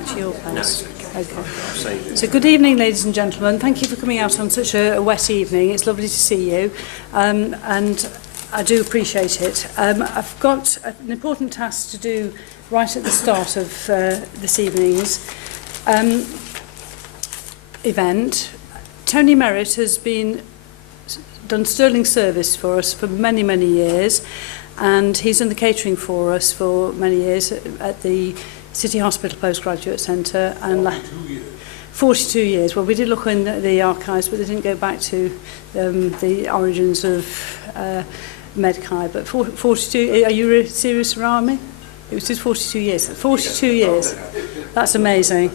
back to your place? No. Okay. So good evening, ladies and gentlemen. Thank you for coming out on such a wet evening. It's lovely to see you, and I do appreciate it. I've got an important task to do right at the start of this evening's event. Tony Merritt has done sterling service for us for many, many years, and he's done the catering for us for many years at the City Hospital Postgraduate Centre. And 42 years. 42 years. Well, we did look in the archives, but they didn't go back to the origins of Medkai. But 42, are you serious, Rami? It was just 42 years. 42 years. That's amazing.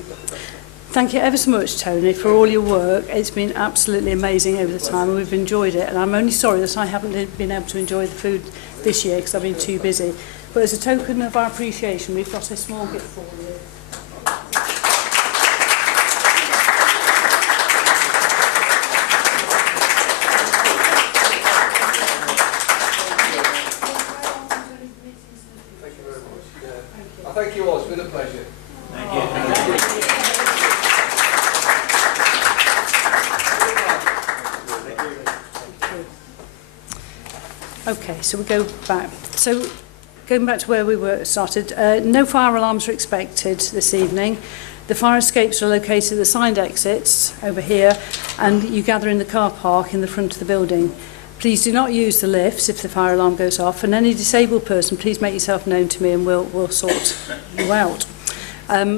Thank you ever so much, Tony, for all your work. It's been absolutely amazing over the time, and we've enjoyed it. And I'm only sorry that I haven't been able to enjoy the food this year because I've been too busy. But as a token of our appreciation, we've got a small gift for you. Thank you very much. Yeah. I thank you all. It's been a pleasure. Thank you. Okay, so we go back. So going back to where we were started, no fire alarms are expected this evening. The fire escapes are located at the signed exits over here, and you gather in the car park in the front of the building. Please do not use the lifts if the fire alarm goes off, and any disabled person, please make yourself known to me and we'll sort you out.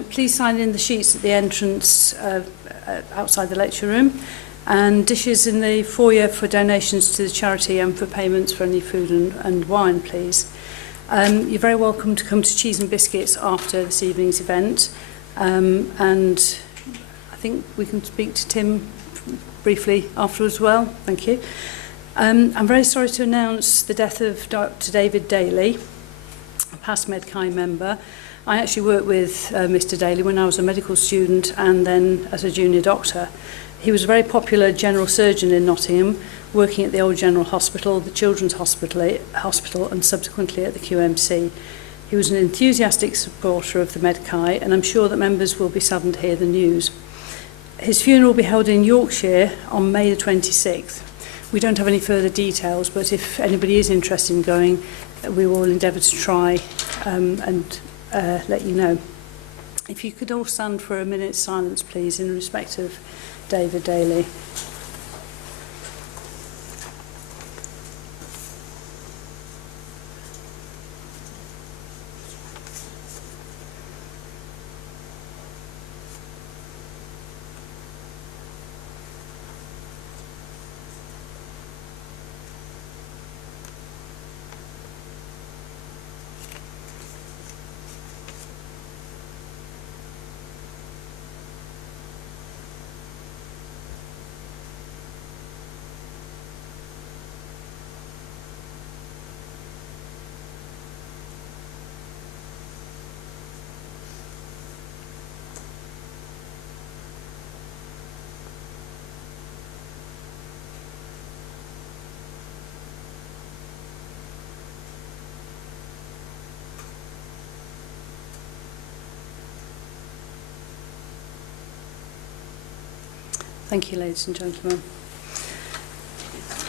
Please sign in the sheets at the entrance outside the lecture room, and dishes in the foyer for donations to the charity and for payments for any food and wine, please. You're very welcome to come to Cheese and Biscuits after this evening's event, and I think we can speak to Tim briefly afterwards as well. Thank you. I'm very sorry to announce the death of Dr. David Daly, a past Medkai member. I actually worked with Mr. Daly when I was a medical student and then as a junior doctor. He was a very popular general surgeon in Nottingham, working at the Old General Hospital, the Children's Hospital, and subsequently at the QMC. He was an enthusiastic supporter of the Medkai, and I'm sure that members will be saddened to hear the news. His funeral will be held in Yorkshire on May the 26th. We don't have any further details, but if anybody is interested in going, we will endeavour to try and let you know. If you could all stand for a minute's silence, please, in respect of David Daly. Thank you, ladies and gentlemen.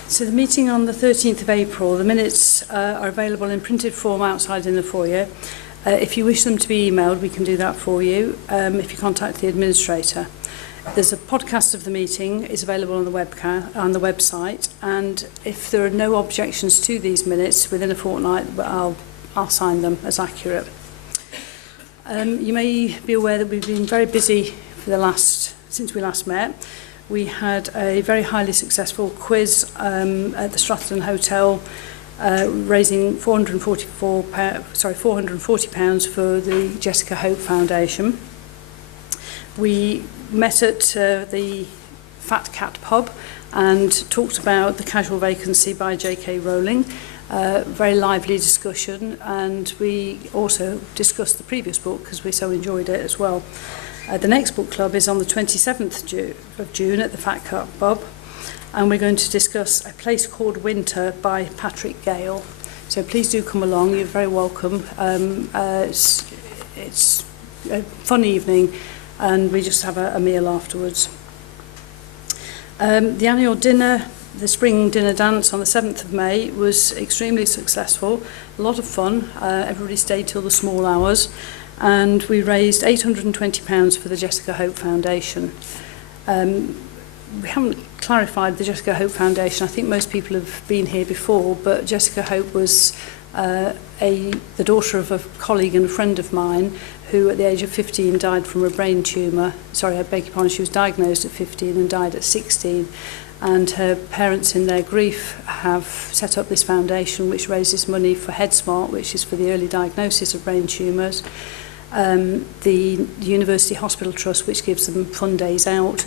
So the meeting on the 13th of April, the minutes are available in printed form outside in the foyer. If you wish them to be emailed, we can do that for you if you contact the administrator. There's a podcast of the meeting is available on the website, and if there are no objections to these minutes within a fortnight, I'll sign them as accurate. You may be aware that we've been very busy since we last met. We had a very highly successful quiz at the Rutland Hotel, raising £440 for the Jessica Hope Foundation. We met at the Fat Cat pub and talked about The Casual Vacancy by J.K. Rowling. Very lively discussion, and we also discussed the previous book because we so enjoyed it as well. The next book club is on the 27th of June at the Fat Cat pub, and we're going to discuss A Place Called Winter by Patrick Gale. So please do come along, you're very welcome. It's fun evening, and we just have a meal afterwards. The annual dinner, the spring dinner dance on the 7th of May was extremely successful, a lot of fun. Everybody stayed till the small hours, and we raised £820 for the Jessica Hope Foundation. We haven't clarified the Jessica Hope Foundation. I think most people have been here before, but Jessica Hope was the daughter of a colleague and a friend of mine who at the age of 15 died from a brain tumour. Sorry, I beg your pardon, she was diagnosed at 15 and died at 16. And her parents, in their grief, have set up this foundation which raises money for Head Smart, which is for the early diagnosis of brain tumours, the University Hospital Trust, which gives them fun days out,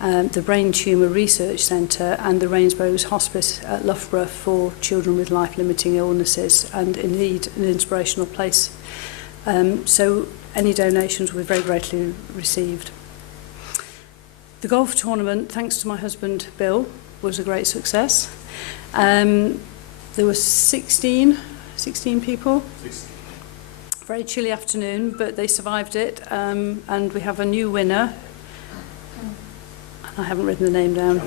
the Brain Tumour Research Centre, and the Rainsborough's Hospice at Loughborough for children with life-limiting illnesses, and indeed an inspirational place. So any donations were very gratefully received. The golf tournament, thanks to my husband Bill, was a great success. There were 16 people. 16. Very chilly afternoon, but they survived it, and we have a new winner. I haven't written the name down.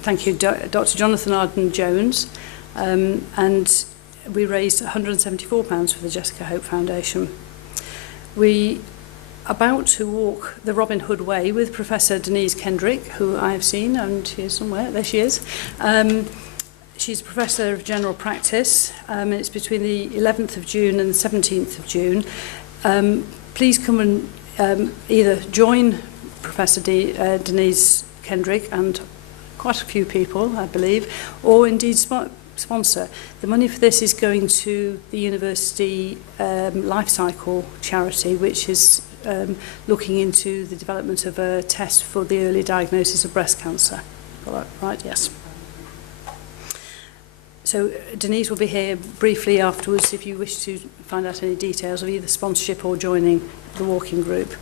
Thank you, Dr. Jonathan Arden-Jones, and we raised £174 for the Jessica Hope Foundation. We are about to walk the Robin Hood Way with Professor Denise Kendrick, who I have seen, and here somewhere, there she is. She's a Professor of General Practice, and it's between the 11th of June and the 17th of June. Please come and either join Professor Denise Kendrick and quite a few people, I believe, or indeed sponsor. The money for this is going to the University Life Cycle charity, which is looking into the development of a test for the early diagnosis of breast cancer. Got that right? Yes. So Denise will be here briefly afterwards if you wish to find out any details of either sponsorship or joining the walking group.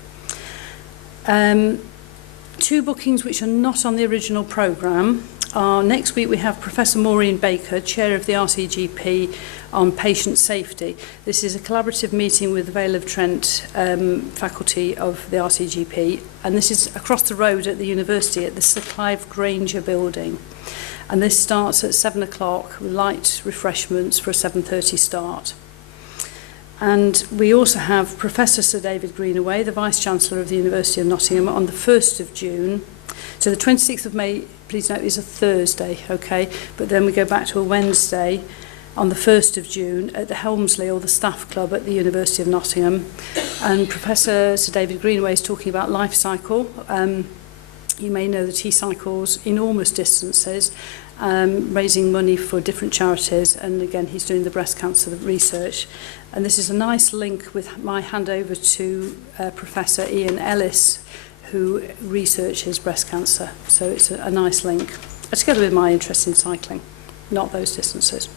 Two bookings which are not on the original programme are next week we have Professor Maureen Baker, Chair of the RCGP on Patient Safety. This is a collaborative meeting with the Vale of Trent faculty of the RCGP, and this is across the road at the university at the Sir Clive Granger building. And this starts at 7 o'clock with light refreshments for a 7:30 start. And we also have Professor Sir David Greenaway, the Vice-Chancellor of the University of Nottingham, on the 1st of June. So the 26th of May, please note, is a Thursday, okay? But then we go back to a Wednesday on the 1st of June at the Helmsley, or the Staff Club at the University of Nottingham. And Professor Sir David Greenaway is talking about life cycle. You may know that he cycles enormous distances, raising money for different charities, and again he's doing the breast cancer research. And this is a nice link with my handover to Professor Ian Ellis, who researches breast cancer. So it's a nice link, together with my interest in cycling, not those distances.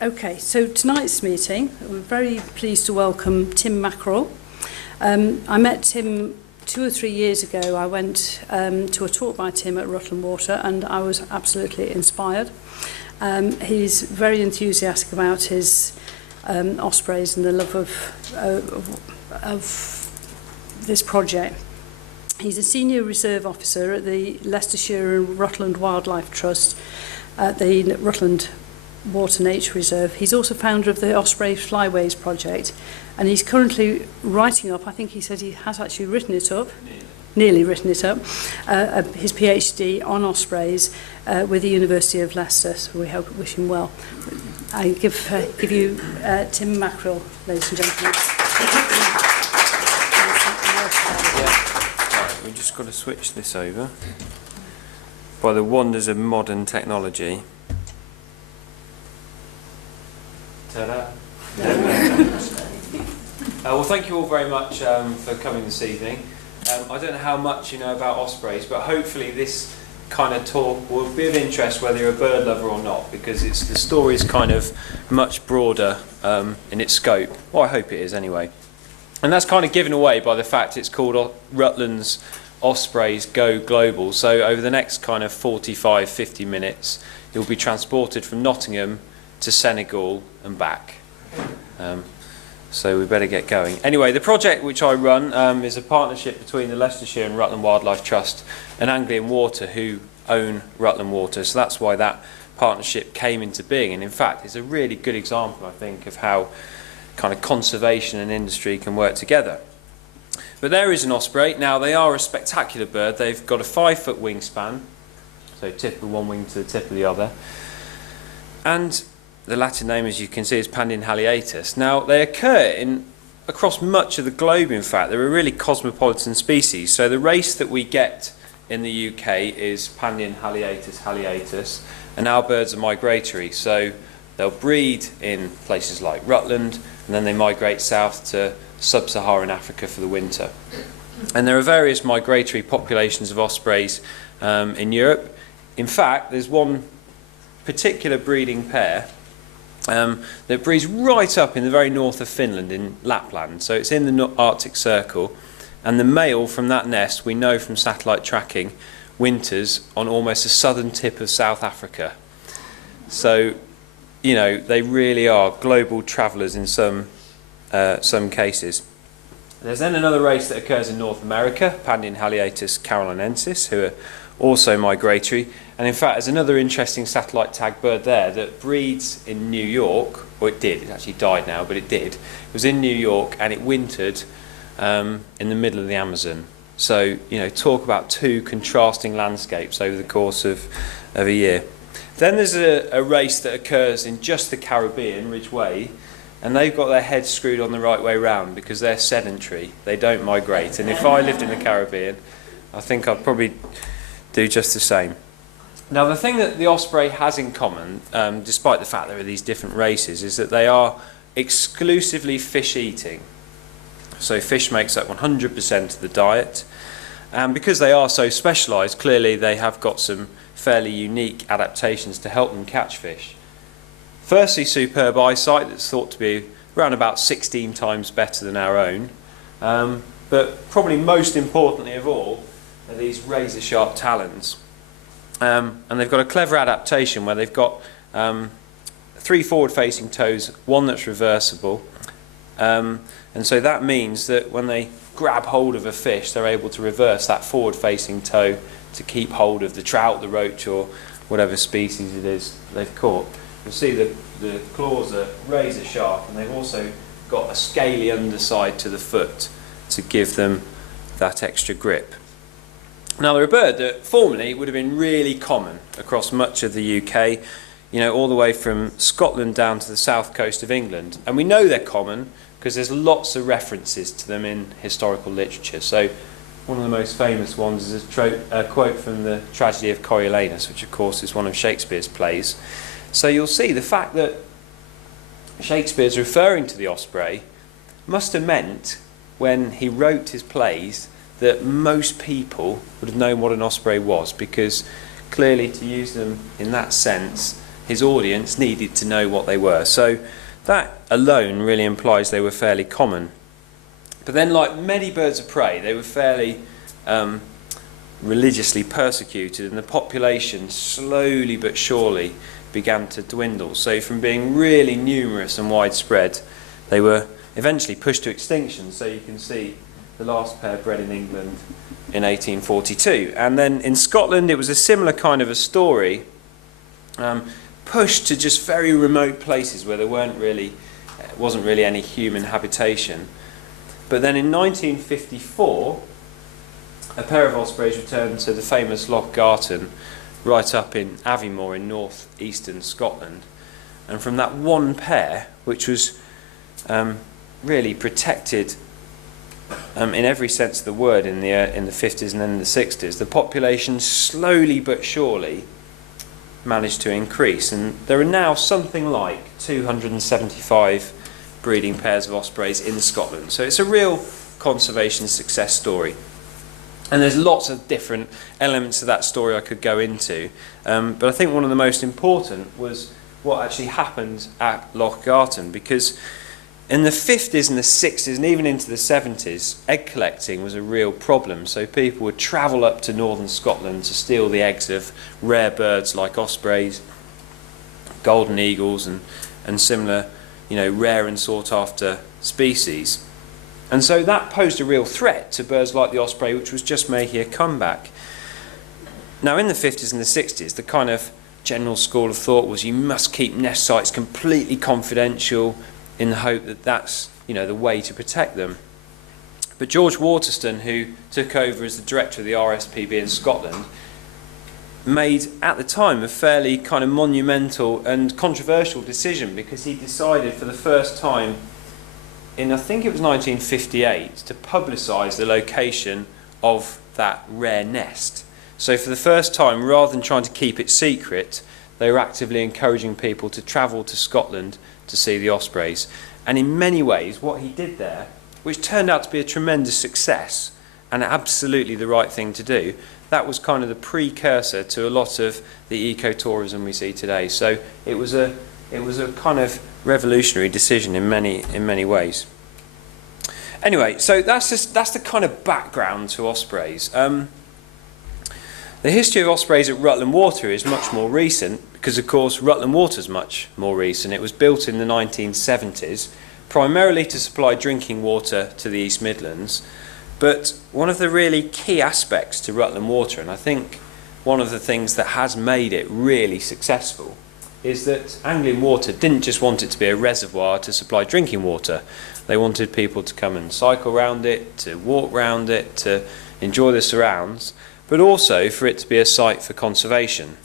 Okay, so tonight's meeting, we're very pleased to welcome Tim Mackrill. I met Tim 2 or 3 years ago. I went to a talk by Tim at Rutland Water, and I was absolutely inspired. He's very enthusiastic about his Ospreys and the love of this project. He's a senior reserve officer at the Leicestershire and Rutland Wildlife Trust at the Rutland Water Nature Reserve. He's also founder of the Ospreys Flyways project, and he's currently writing up, I think he said he has actually written it up, nearly written it up, his PhD on Ospreys with the University of Leicester, so we wish him well. I give you Tim Mackrill, ladies and gentlemen. Right, we've just got to switch this over by the wonders of modern technology. Ta-da. Well, thank you all very much for coming this evening. I don't know how much you know about Ospreys, but hopefully this kind of talk will be of interest whether you're a bird lover or not, because the story is kind of much broader in its scope. Well, I hope it is anyway. And that's kind of given away by the fact it's called Rutland's Ospreys Go Global. So over the next kind of 45, 50 minutes, you'll be transported from Nottingham to Senegal and back. So we better get going. Anyway, the project which I run is a partnership between the Leicestershire and Rutland Wildlife Trust and Anglian Water, who own Rutland Water. So that's why that partnership came into being. And in fact, it's a really good example, I think, of how kind of conservation and industry can work together. But there is an osprey. Now, they are a spectacular bird. They've got a 5-foot wingspan, so tip of one wing to the tip of the other. And the Latin name, as you can see, is Pandin haliatus. Now, they occur across much of the globe, in fact. They're a really cosmopolitan species. So the race that we get in the UK is Pandin haliatus, and our birds are migratory. So they'll breed in places like Rutland, and then they migrate south to sub-Saharan Africa for the winter. And there are various migratory populations of ospreys in Europe. In fact, there's one particular breeding pair that breeds right up in the very north of Finland, in Lapland. So it's in the Arctic Circle, and the male from that nest, we know from satellite tracking, winters on almost the southern tip of South Africa. So, you know, they really are global travellers in some cases. There's then another race that occurs in North America, Pandin haliatus carolinensis, who are also migratory. And in fact, there's another interesting satellite tag bird there that breeds in New York, or it did, it actually died now, but it did. It was in New York and it wintered in the middle of the Amazon. So, you know, talk about two contrasting landscapes over the course of a year. Then there's a race that occurs in just the Caribbean, Ridgeway, and they've got their heads screwed on the right way round because they're sedentary. They don't migrate. And if I lived in the Caribbean, I think I'd probably do just the same. Now, the thing that the osprey has in common, despite the fact there are these different races, is that they are exclusively fish-eating. So fish makes up 100% of the diet. And because they are so specialised, clearly they have got some fairly unique adaptations to help them catch fish. Firstly, superb eyesight that's thought to be around about 16 times better than our own. But probably most importantly of all are these razor-sharp talons. And they've got a clever adaptation where they've got 3 forward-facing toes, one that's reversible. And so that means that when they grab hold of a fish, they're able to reverse that forward-facing toe to keep hold of the trout, the roach, or whatever species it is they've caught. You'll see the claws are razor sharp, and they've also got a scaly underside to the foot to give them that extra grip. Now, they're a bird that formerly would have been really common across much of the UK, you know, all the way from Scotland down to the south coast of England. And we know they're common because there's lots of references to them in historical literature. So one of the most famous ones is a quote from the tragedy of Coriolanus, which of course is one of Shakespeare's plays. So you'll see the fact that Shakespeare's referring to the osprey must have meant, when he wrote his plays, that most people would have known what an osprey was, because clearly, to use them in that sense, his audience needed to know what they were. So that alone really implies they were fairly common. But then, like many birds of prey, they were fairly religiously persecuted, and the population slowly but surely began to dwindle. So from being really numerous and widespread, they were eventually pushed to extinction. So you can see the last pair bred in England in 1842. And then in Scotland, it was a similar kind of a story, pushed to just very remote places where there wasn't really any human habitation. But then in 1954, a pair of ospreys returned to the famous Loch Garten, right up in Aviemore in north-eastern Scotland. And from that one pair, which was really protected in every sense of the word in the 50s and then in the 60s, the population slowly but surely managed to increase. And there are now something like 275 breeding pairs of ospreys in Scotland. So it's a real conservation success story. And there's lots of different elements of that story I could go into. But I think one of the most important was what actually happened at Loch Garten, because in the 50s and the 60s and even into the 70s, egg collecting was a real problem. So people would travel up to northern Scotland to steal the eggs of rare birds like ospreys, golden eagles and similar rare and sought after species. And so that posed a real threat to birds like the osprey, which was just making a comeback. Now, in the 50s and the 60s, the kind of general school of thought was you must keep nest sites completely confidential in the hope that that's, the way to protect them. But George Waterston, who took over as the director of the RSPB in Scotland, made, at the time, a fairly kind of monumental and controversial decision, because he decided for the first time in, I think it was 1958, to publicise the location of that rare nest. So for the first time, rather than trying to keep it secret, they were actively encouraging people to travel to Scotland to see the ospreys. And in many ways, what he did there, which turned out to be a tremendous success and absolutely the right thing to do, that was kind of the precursor to a lot of the ecotourism we see today. So it was a kind of revolutionary decision in many ways. Anyway, so that's the kind of background to ospreys. The history of ospreys at Rutland Water is much more recent, because of course Rutland Water is much more recent. It was built in the 1970s, primarily to supply drinking water to the East Midlands. But one of the really key aspects to Rutland Water, and I think one of the things that has made it really successful, is that Anglian Water didn't just want it to be a reservoir to supply drinking water. They wanted people to come and cycle round it, to walk round it, to enjoy the surrounds, but also for it to be a site for conservation.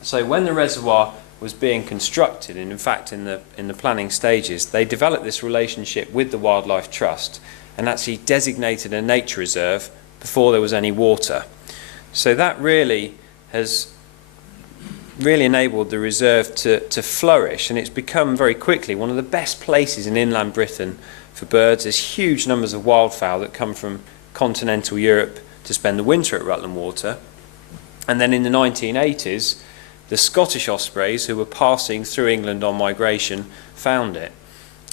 So when the reservoir was being constructed, and in fact in the planning stages, they developed this relationship with the Wildlife Trust and actually designated a nature reserve before there was any water. So that really has enabled the reserve to flourish, and it's become very quickly one of the best places in inland Britain for birds. There's huge numbers of wildfowl that come from continental Europe to spend the winter at Rutland Water. And then in the 1980s, the Scottish ospreys, who were passing through England on migration, found it.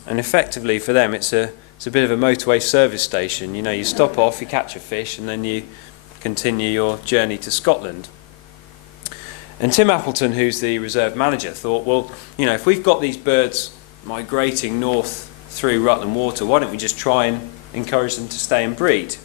And effectively for them it's a bit of a motorway service station. You stop off, you catch a fish, and then you continue your journey to Scotland. And Tim Appleton, who's the reserve manager, thought, well, if we've got these birds migrating north through Rutland Water, why don't we just try and encourage them to stay and breed?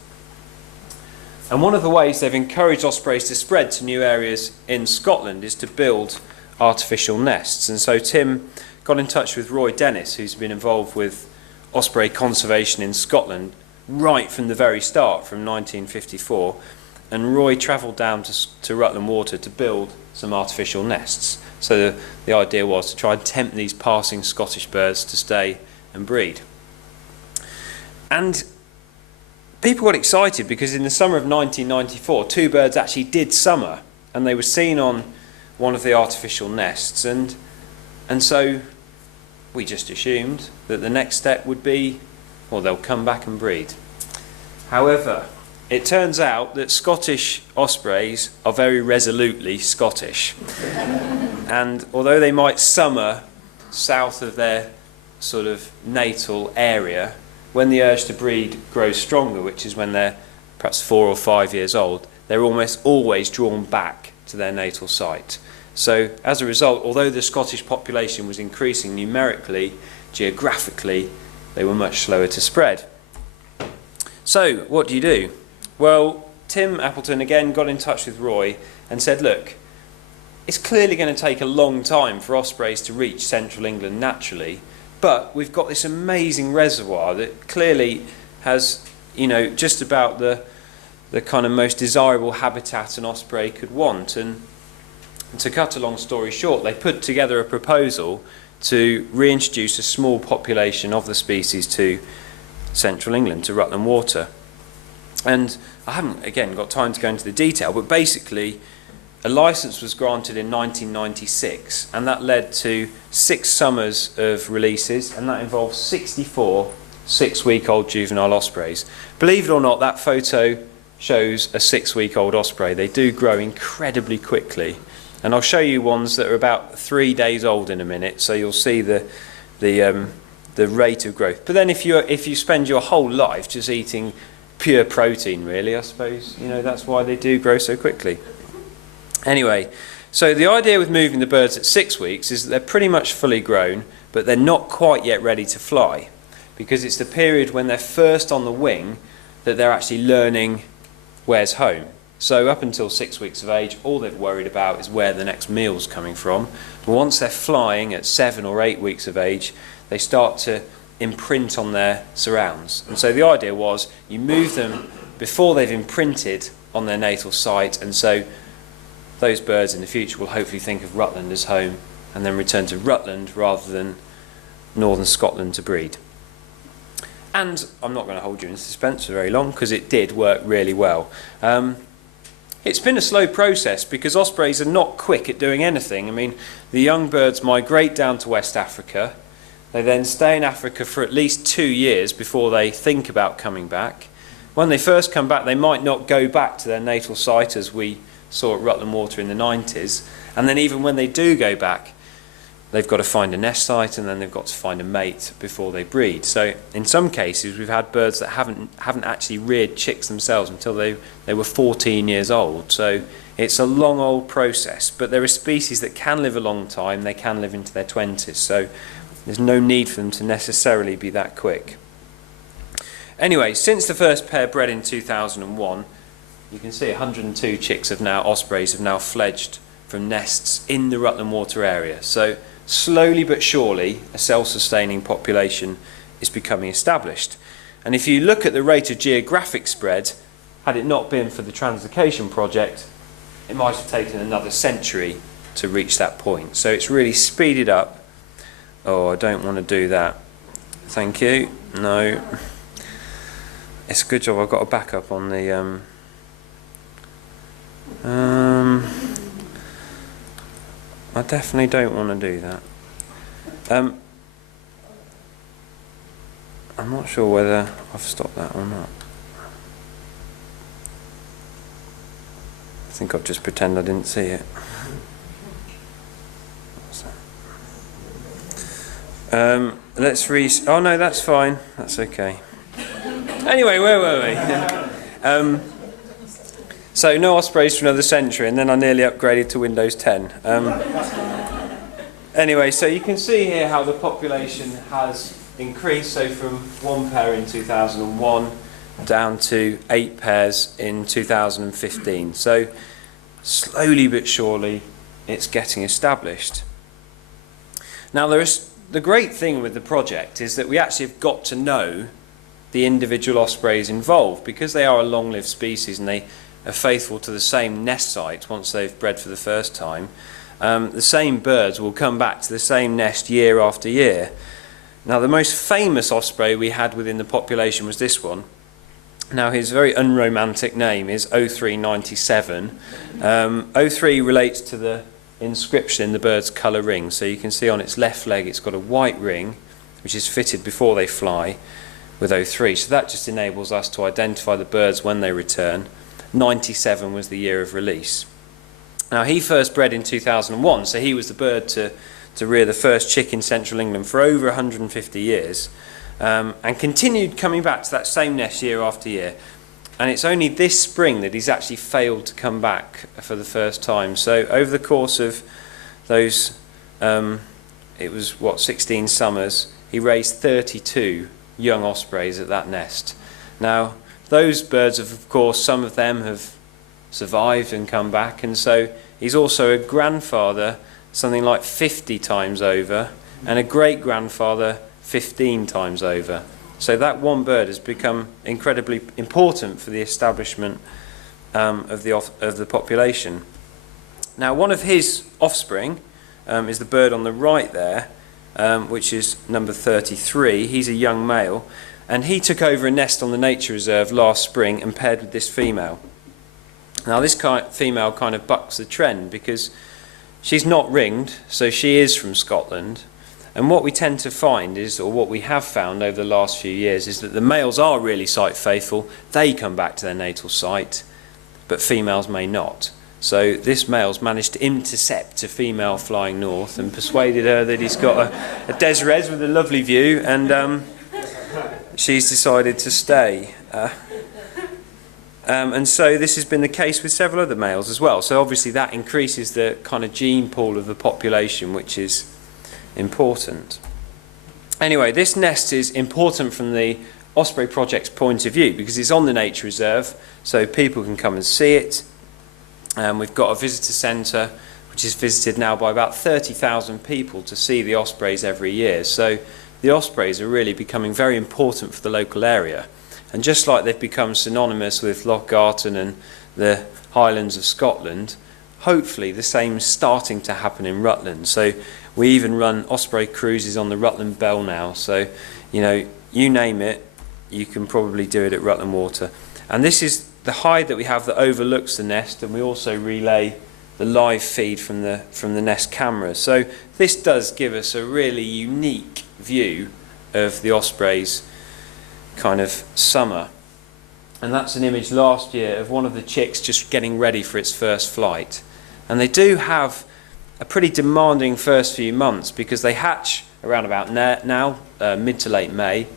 And one of the ways they've encouraged ospreys to spread to new areas in Scotland is to build artificial nests. And so Tim got in touch with Roy Dennis, who's been involved with osprey conservation in Scotland right from the very start, from 1954. And Roy travelled down to Rutland Water to build some artificial nests. So the idea was to try and tempt these passing Scottish birds to stay and breed. And people got excited because in the summer of 1994, two birds actually did summer, and they were seen on one of the artificial nests. And so we just assumed that the next step would be, well, they'll come back and breed. However, it turns out that Scottish ospreys are very resolutely Scottish. And although they might summer south of their sort of natal area, when the urge to breed grows stronger, which is when they're perhaps 4 or 5 years old, they're almost always drawn back to their natal site. So as a result, although the Scottish population was increasing numerically, geographically, they were much slower to spread. So what do you do? Well, Tim Appleton again got in touch with Roy and said, look, it's clearly going to take a long time for ospreys to reach central England naturally, but we've got this amazing reservoir that clearly has, just about the kind of most desirable habitat an osprey could want. And to cut a long story short, they put together a proposal to reintroduce a small population of the species to central England, to Rutland Water. And I haven't, again, got time to go into the detail, but basically a licence was granted in 1996, and that led to 6 summers of releases, and that involved 64 6-week-old juvenile ospreys. Believe it or not, that photo shows a 6-week-old osprey. They do grow incredibly quickly, and I'll show you ones that are about 3 days old in a minute, so you'll see the rate of growth. But then if you spend your whole life just eating pure protein, really, I suppose, that's why they do grow so quickly. Anyway, so the idea with moving the birds at 6 weeks is that they're pretty much fully grown, but they're not quite yet ready to fly, because it's the period when they're first on the wing that they're actually learning where's home. So up until 6 weeks of age, all they've worried about is where the next meal's coming from. But once they're flying at 7 or 8 weeks of age, they start to imprint on their surrounds. And so the idea was you move them before they've imprinted on their natal site, and so those birds in the future will hopefully think of Rutland as home and then return to Rutland rather than northern Scotland to breed. And I'm not going to hold you in suspense for very long, because it did work really well. It's been a slow process because ospreys are not quick at doing anything. I mean, the young birds migrate down to West Africa. They then stay in Africa for at least 2 years before they think about coming back. When they first come back, they might not go back to their natal site, as we saw at Rutland Water in the 90s. And then even when they do go back, they've got to find a nest site, and then they've got to find a mate before they breed. So in some cases, we've had birds that haven't actually reared chicks themselves until they were 14 years old. So it's a long old process, but there are species that can live a long time. They can live into their 20s, so there's no need for them to necessarily be that quick. Anyway, since the first pair bred in 2001, you can see 102 chicks ospreys have now fledged from nests in the Rutland Water area. So slowly but surely, a self-sustaining population is becoming established. And if you look at the rate of geographic spread, had it not been for the translocation project, it might have taken another century to reach that point. So it's really speeded up. Oh, I don't want to do that. Thank you. No. It's a good job I've got a backup on the... I definitely don't want to do that. I'm not sure whether I've stopped that or not. I think I'll just pretend I didn't see it. Let's oh no, that's fine. That's okay. Anyway, where were we? So no ospreys for another century, and then I nearly upgraded to Windows 10. Anyway, so you can see here how the population has increased. So from 1 pair in 2001 down to 8 pairs in 2015. So slowly but surely it's getting established. Now the great thing with the project is that we actually have got to know the individual ospreys involved, because they are a long-lived species and they are faithful to the same nest site once they've bred for the first time. The same birds will come back to the same nest year after year. Now the most famous osprey we had within the population was this one. Now his very unromantic name is 0397. 03 relates to the inscription in the bird's colour ring. So you can see on its left leg it's got a white ring which is fitted before they fly with 03. So that just enables us to identify the birds when they return. 97 was the year of release. Now he first bred in 2001, so he was the bird to rear the first chick in central England for over 150 years, and continued coming back to that same nest year after year. And it's only this spring that he's actually failed to come back for the first time. So over the course of those, it was 16 summers, he raised 32 young ospreys at that nest. Now those birds have, of course, some of them have survived and come back, and so he's also a grandfather something like 50 times over, and a great grandfather 15 times over. So that one bird has become incredibly important for the establishment of the population. Now one of his offspring is the bird on the right there, which is number 33. He's a young male, and he took over a nest on the nature reserve last spring and paired with this female. Now this female kind of bucks the trend because she's not ringed, so she is from Scotland. And what we tend to find is, or what we have found over the last few years, is that the males are really site faithful. They come back to their natal site, but females may not. So this male's managed to intercept a female flying north and persuaded her that he's got a Desres with a lovely view, and she's decided to stay. And so this has been the case with several other males as well. So obviously that increases the kind of gene pool of the population, which is important. Anyway, this nest is important from the Osprey project's point of view because it's on the nature reserve, so people can come and see it. We've got a visitor centre which is visited now by about 30,000 people to see the ospreys every year. So the ospreys are really becoming very important for the local area. And just like they've become synonymous with Loch Garten and the Highlands of Scotland, hopefully the same is starting to happen in Rutland. So we even run osprey cruises on the Rutland Bell now. So, you know, you name it, you can probably do it at Rutland Water. And this is the hide that we have that overlooks the nest, and we also relay the live feed from the nest camera. So this does give us a really unique view of the osprey's kind of summer. And that's an image last year of one of the chicks just getting ready for its first flight. And they do have a pretty demanding first few months because they hatch around about now, mid to late May,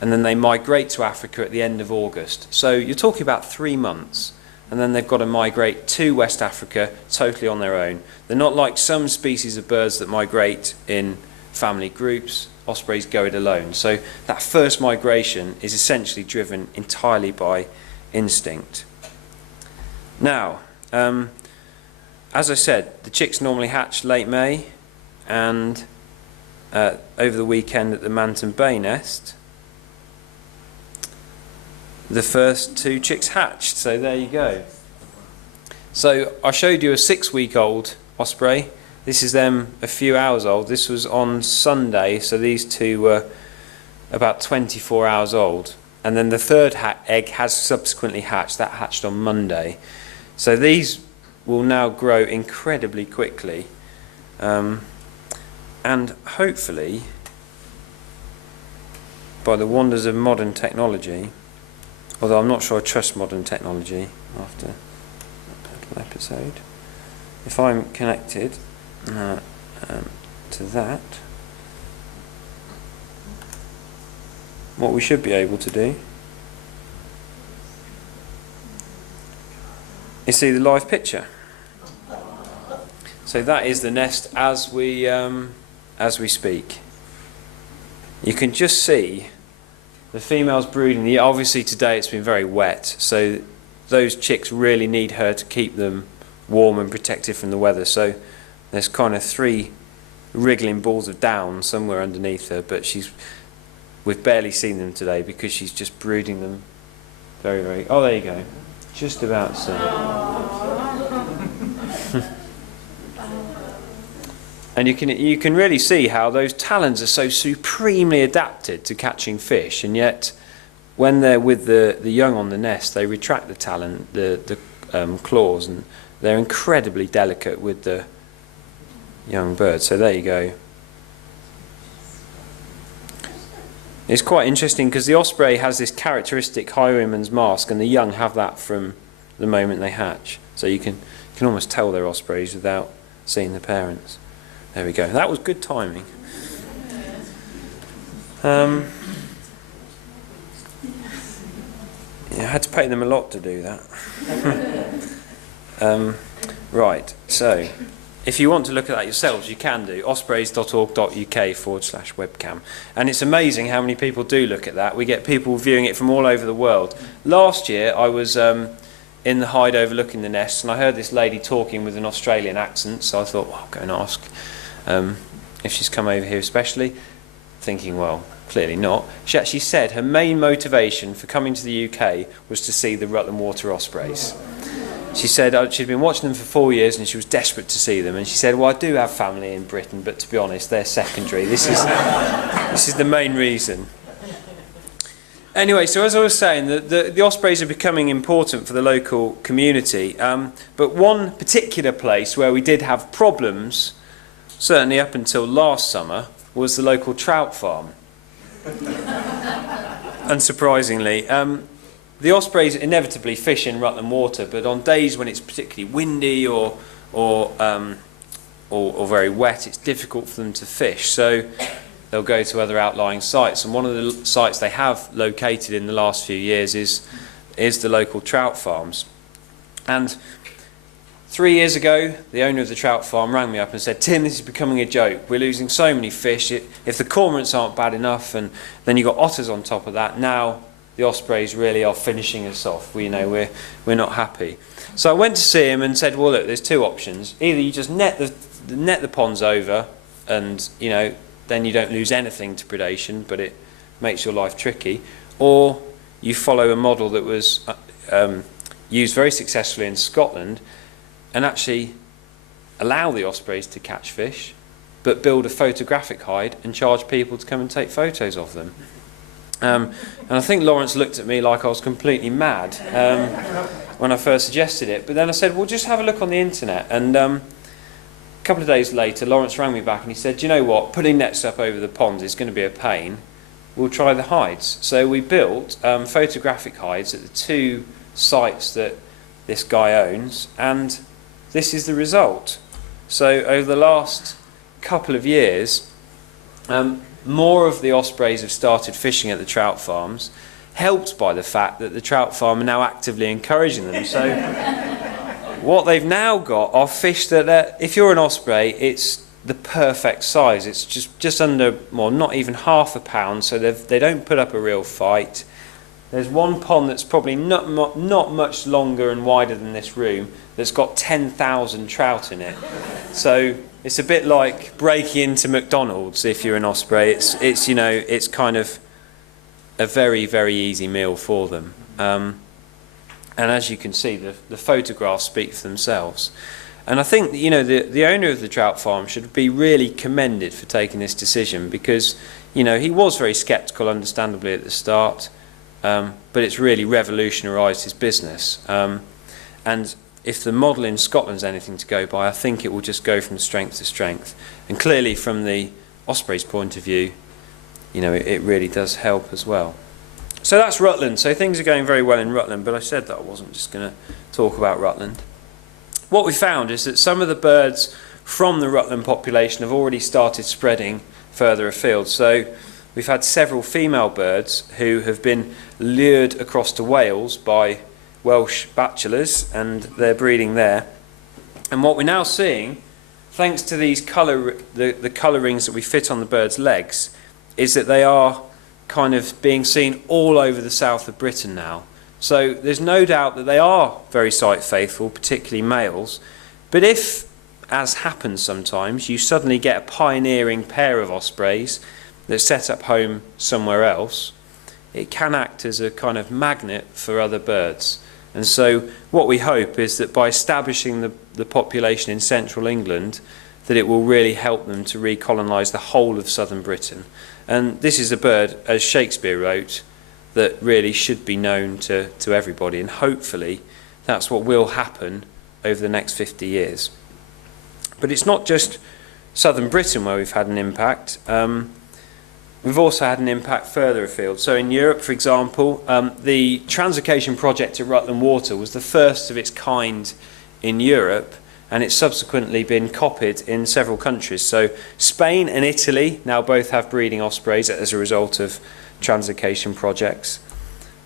and then they migrate to Africa at the end of August. So you're talking about 3 months, and then they've got to migrate to West Africa totally on their own. They're not like some species of birds that migrate in family groups. Ospreys go it alone. So that first migration is essentially driven entirely by instinct. Now, as I said, the chicks normally hatch late May, and over the weekend at the Manton Bay nest, the first 2 chicks hatched. So there you go. So I showed you a 6-week-old osprey. This is them a few hours old. This was on Sunday, so these 2 were about 24 hours old. And then the third egg has subsequently hatched. That hatched on Monday. So these will now grow incredibly quickly. And hopefully, by the wonders of modern technology, although I'm not sure I trust modern technology after that episode, if I'm connected to that, what we should be able to do is see the live picture. So that is the nest as we speak. You can just see the female's brooding. Obviously today it's been very wet, so those chicks really need her to keep them warm and protected from the weather. So there's kind of 3 wriggling balls of down somewhere underneath her, but we've barely seen them today because she's just brooding them very, very... Oh, there you go. Just about so. And you can really see how those talons are so supremely adapted to catching fish, and yet when they're with the young on the nest, they retract the talon, the claws, and they're incredibly delicate with the young bird. So there you go. It's quite interesting because the osprey has this characteristic highwayman's mask, and the young have that from the moment they hatch. So you can almost tell they're ospreys without seeing the parents. There we go. That was good timing. Yeah, I had to pay them a lot to do that. Right, so if you want to look at that yourselves, you can do ospreys.org.uk/webcam. And it's amazing how many people do look at that. We get people viewing it from all over the world. Last year I was in the hide overlooking the nest, and I heard this lady talking with an Australian accent, so I thought, well, I'll go and ask if she's come over here especially, thinking, well, clearly not. She actually said her main motivation for coming to the UK was to see the Rutland Water Ospreys. She said she'd been watching them for 4 years and she was desperate to see them, and she said, well, I do have family in Britain, but to be honest, they're secondary. This is the main reason. Anyway, so as I was saying, the ospreys are becoming important for the local community, but one particular place where we did have problems, certainly up until last summer, was the local trout farm. Unsurprisingly, the ospreys inevitably fish in Rutland Water, but on days when it's particularly windy or very wet, it's difficult for them to fish. So they'll go to other outlying sites, and one of the sites they have located in the last few years is the local trout farms. And 3 years ago, the owner of the trout farm rang me up and said, "Tim, this is becoming a joke. We're losing so many fish. If the cormorants aren't bad enough, and then you've got otters on top of that, now the ospreys really are finishing us off. We're not happy." So I went to see him and said, "Well, look, there's two options. Either you just net the ponds over, and then you don't lose anything to predation, but it makes your life tricky, or you follow a model that was used very successfully in Scotland, and actually allow the ospreys to catch fish, but build a photographic hide and charge people to come and take photos of them." And I think Lawrence looked at me like I was completely mad when I first suggested it. But then I said, "Well, just have a look on the internet." And a couple of days later, Lawrence rang me back and he said, "Do you know what? Putting nets up over the ponds is going to be a pain. We'll try the hides." So we built photographic hides at the two sites that this guy owns, and this is the result. So over the last couple of years, more of the ospreys have started fishing at the trout farms, helped by the fact that the trout farm are now actively encouraging them. So what they've now got are fish that, if you're an osprey, it's the perfect size. It's just under, well, not even half a pound, so they don't put up a real fight. There's one pond that's probably not much longer and wider than this room that's got 10,000 trout in it. So it's a bit like breaking into McDonald's if you're an osprey. It's kind of a very, very easy meal for them. And as you can see, the photographs speak for themselves. And I think the owner of the trout farm should be really commended for taking this decision, because he was very sceptical, understandably, at the start. But it's really revolutionised his business. And if the model in Scotland's anything to go by, I think it will just go from strength to strength. And clearly, from the Ospreys' point of view, it really does help as well. So that's Rutland. So things are going very well in Rutland, but I said that I wasn't just going to talk about Rutland. What we found is that some of the birds from the Rutland population have already started spreading further afield. So we've had several female birds who have been lured across to Wales by Welsh bachelors, and they're breeding there. And what we're now seeing, thanks to these the colour rings that we fit on the birds' legs, is that they are kind of being seen all over the south of Britain now. So there's no doubt that they are very site faithful, particularly males. But if, as happens sometimes, you suddenly get a pioneering pair of ospreys that set up home somewhere else, it can act as a kind of magnet for other birds. And so what we hope is that by establishing the population in central England, that it will really help them to recolonise the whole of southern Britain. And this is a bird, as Shakespeare wrote, that really should be known to everybody, and hopefully that's what will happen over the next 50 years. But it's not just southern Britain where we've had an impact. We've also had an impact further afield. So in Europe, for example, the translocation project at Rutland Water was the first of its kind in Europe, and it's subsequently been copied in several countries. So Spain and Italy now both have breeding ospreys as a result of translocation projects.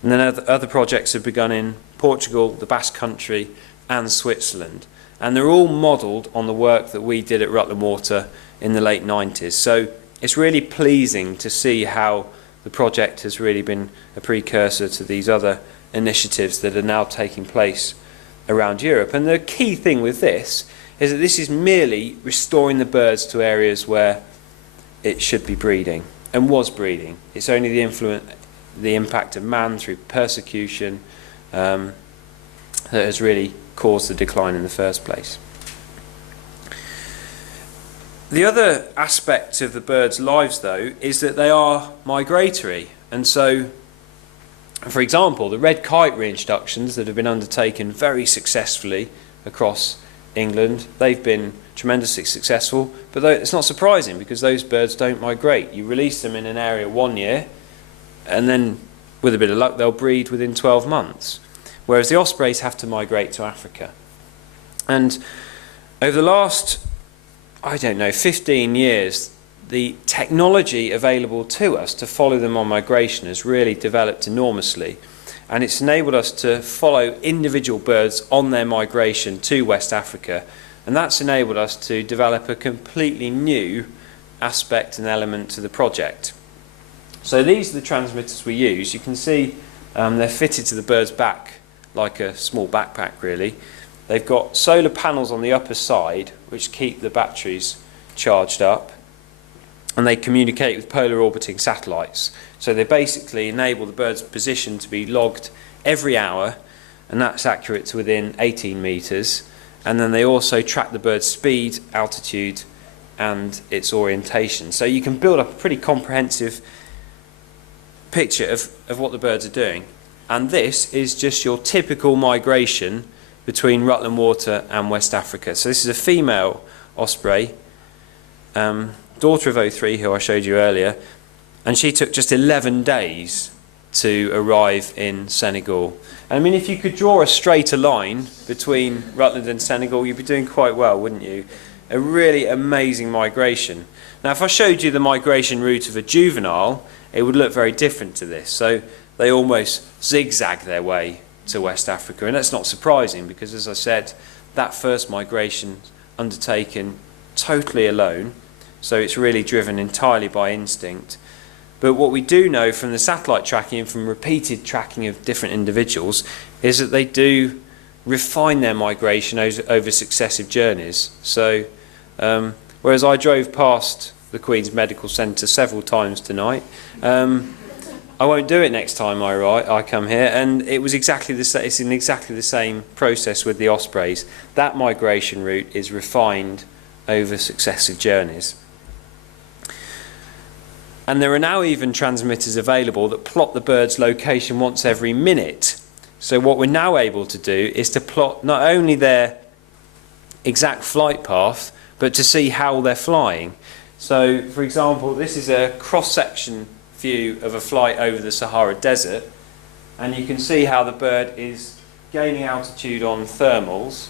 And then other projects have begun in Portugal, the Basque Country, and Switzerland. And they're all modelled on the work that we did at Rutland Water in the late 90s. So it's really pleasing to see how the project has really been a precursor to these other initiatives that are now taking place around Europe. And the key thing with this is that this is merely restoring the birds to areas where it should be breeding and was breeding. It's only the impact of man through persecution that has really caused the decline in the first place. The other aspect of the birds' lives, though, is that they are migratory. And so, for example, the red kite reintroductions that have been undertaken very successfully across England, they've been tremendously successful, but it's not surprising because those birds don't migrate. You release them in an area 1 year, and then with a bit of luck they'll breed within 12 months, whereas the ospreys have to migrate to Africa. And over the last 15 years, the technology available to us to follow them on migration has really developed enormously. and it's enabled us to follow individual birds on their migration to West Africa, and that's enabled us to develop a completely new aspect and element to the project. So these are the transmitters we use. You can see they're fitted to the bird's back like a small backpack really. They've got solar panels on the upper side which keep the batteries charged up, and they communicate with polar orbiting satellites. So they basically enable the bird's position to be logged every hour, and that's accurate to within 18 metres. And then they also track the bird's speed, altitude and its orientation. So you can build up a pretty comprehensive picture of what the birds are doing. And this is just your typical migration between Rutland Water and West Africa. So this is a female osprey, daughter of O3, who I showed you earlier, and she took just 11 days to arrive in Senegal. And I mean, if you could draw a straighter line between Rutland and Senegal, you'd be doing quite well, wouldn't you? A really amazing migration. Now, if I showed you the migration route of a juvenile, it would look very different to this. So they almost zigzag their way to West Africa, and that's not surprising because, as I said, that first migration undertaken totally alone, so it's really driven entirely by instinct. But what we do know from the satellite tracking and from repeated tracking of different individuals is that they do refine their migration over successive journeys. So whereas I drove past the Queen's Medical Centre several times tonight, I won't do it next time I come here, and it was exactly the same. It's in exactly the same process with the Ospreys. That migration route is refined over successive journeys. And there are now even transmitters available that plot the bird's location once every minute. So what we're now able to do is to plot not only their exact flight path, but to see how they're flying. So, for example, this is a cross-section view of a flight over the Sahara Desert, and you can see how the bird is gaining altitude on thermals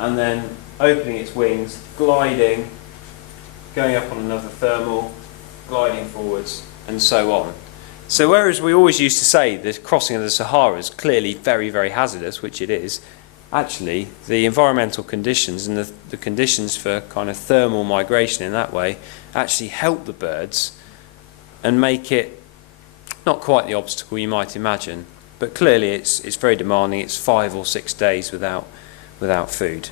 and then opening its wings, gliding, going up on another thermal, gliding forwards, and so on. So whereas we always used to say the crossing of the Sahara is clearly very, very hazardous, which it is, actually the environmental conditions and the conditions for kind of thermal migration in that way actually help the birds and make it not quite the obstacle you might imagine, but clearly it's very demanding. It's 5 or 6 days without food.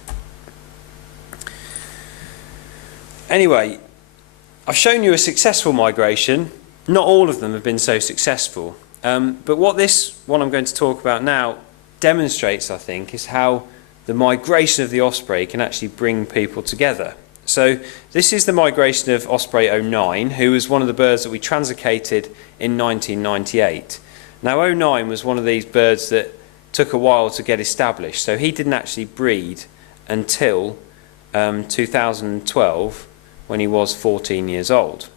Anyway, I've shown you a successful migration. Not all of them have been so successful, but what I'm going to talk about now demonstrates, I think, is how the migration of the osprey can actually bring people together. So this is the migration of Osprey 09, who was one of the birds that we translocated in 1998. Now 09 was one of these birds that took a while to get established, so he didn't actually breed until 2012, when he was 14 years old.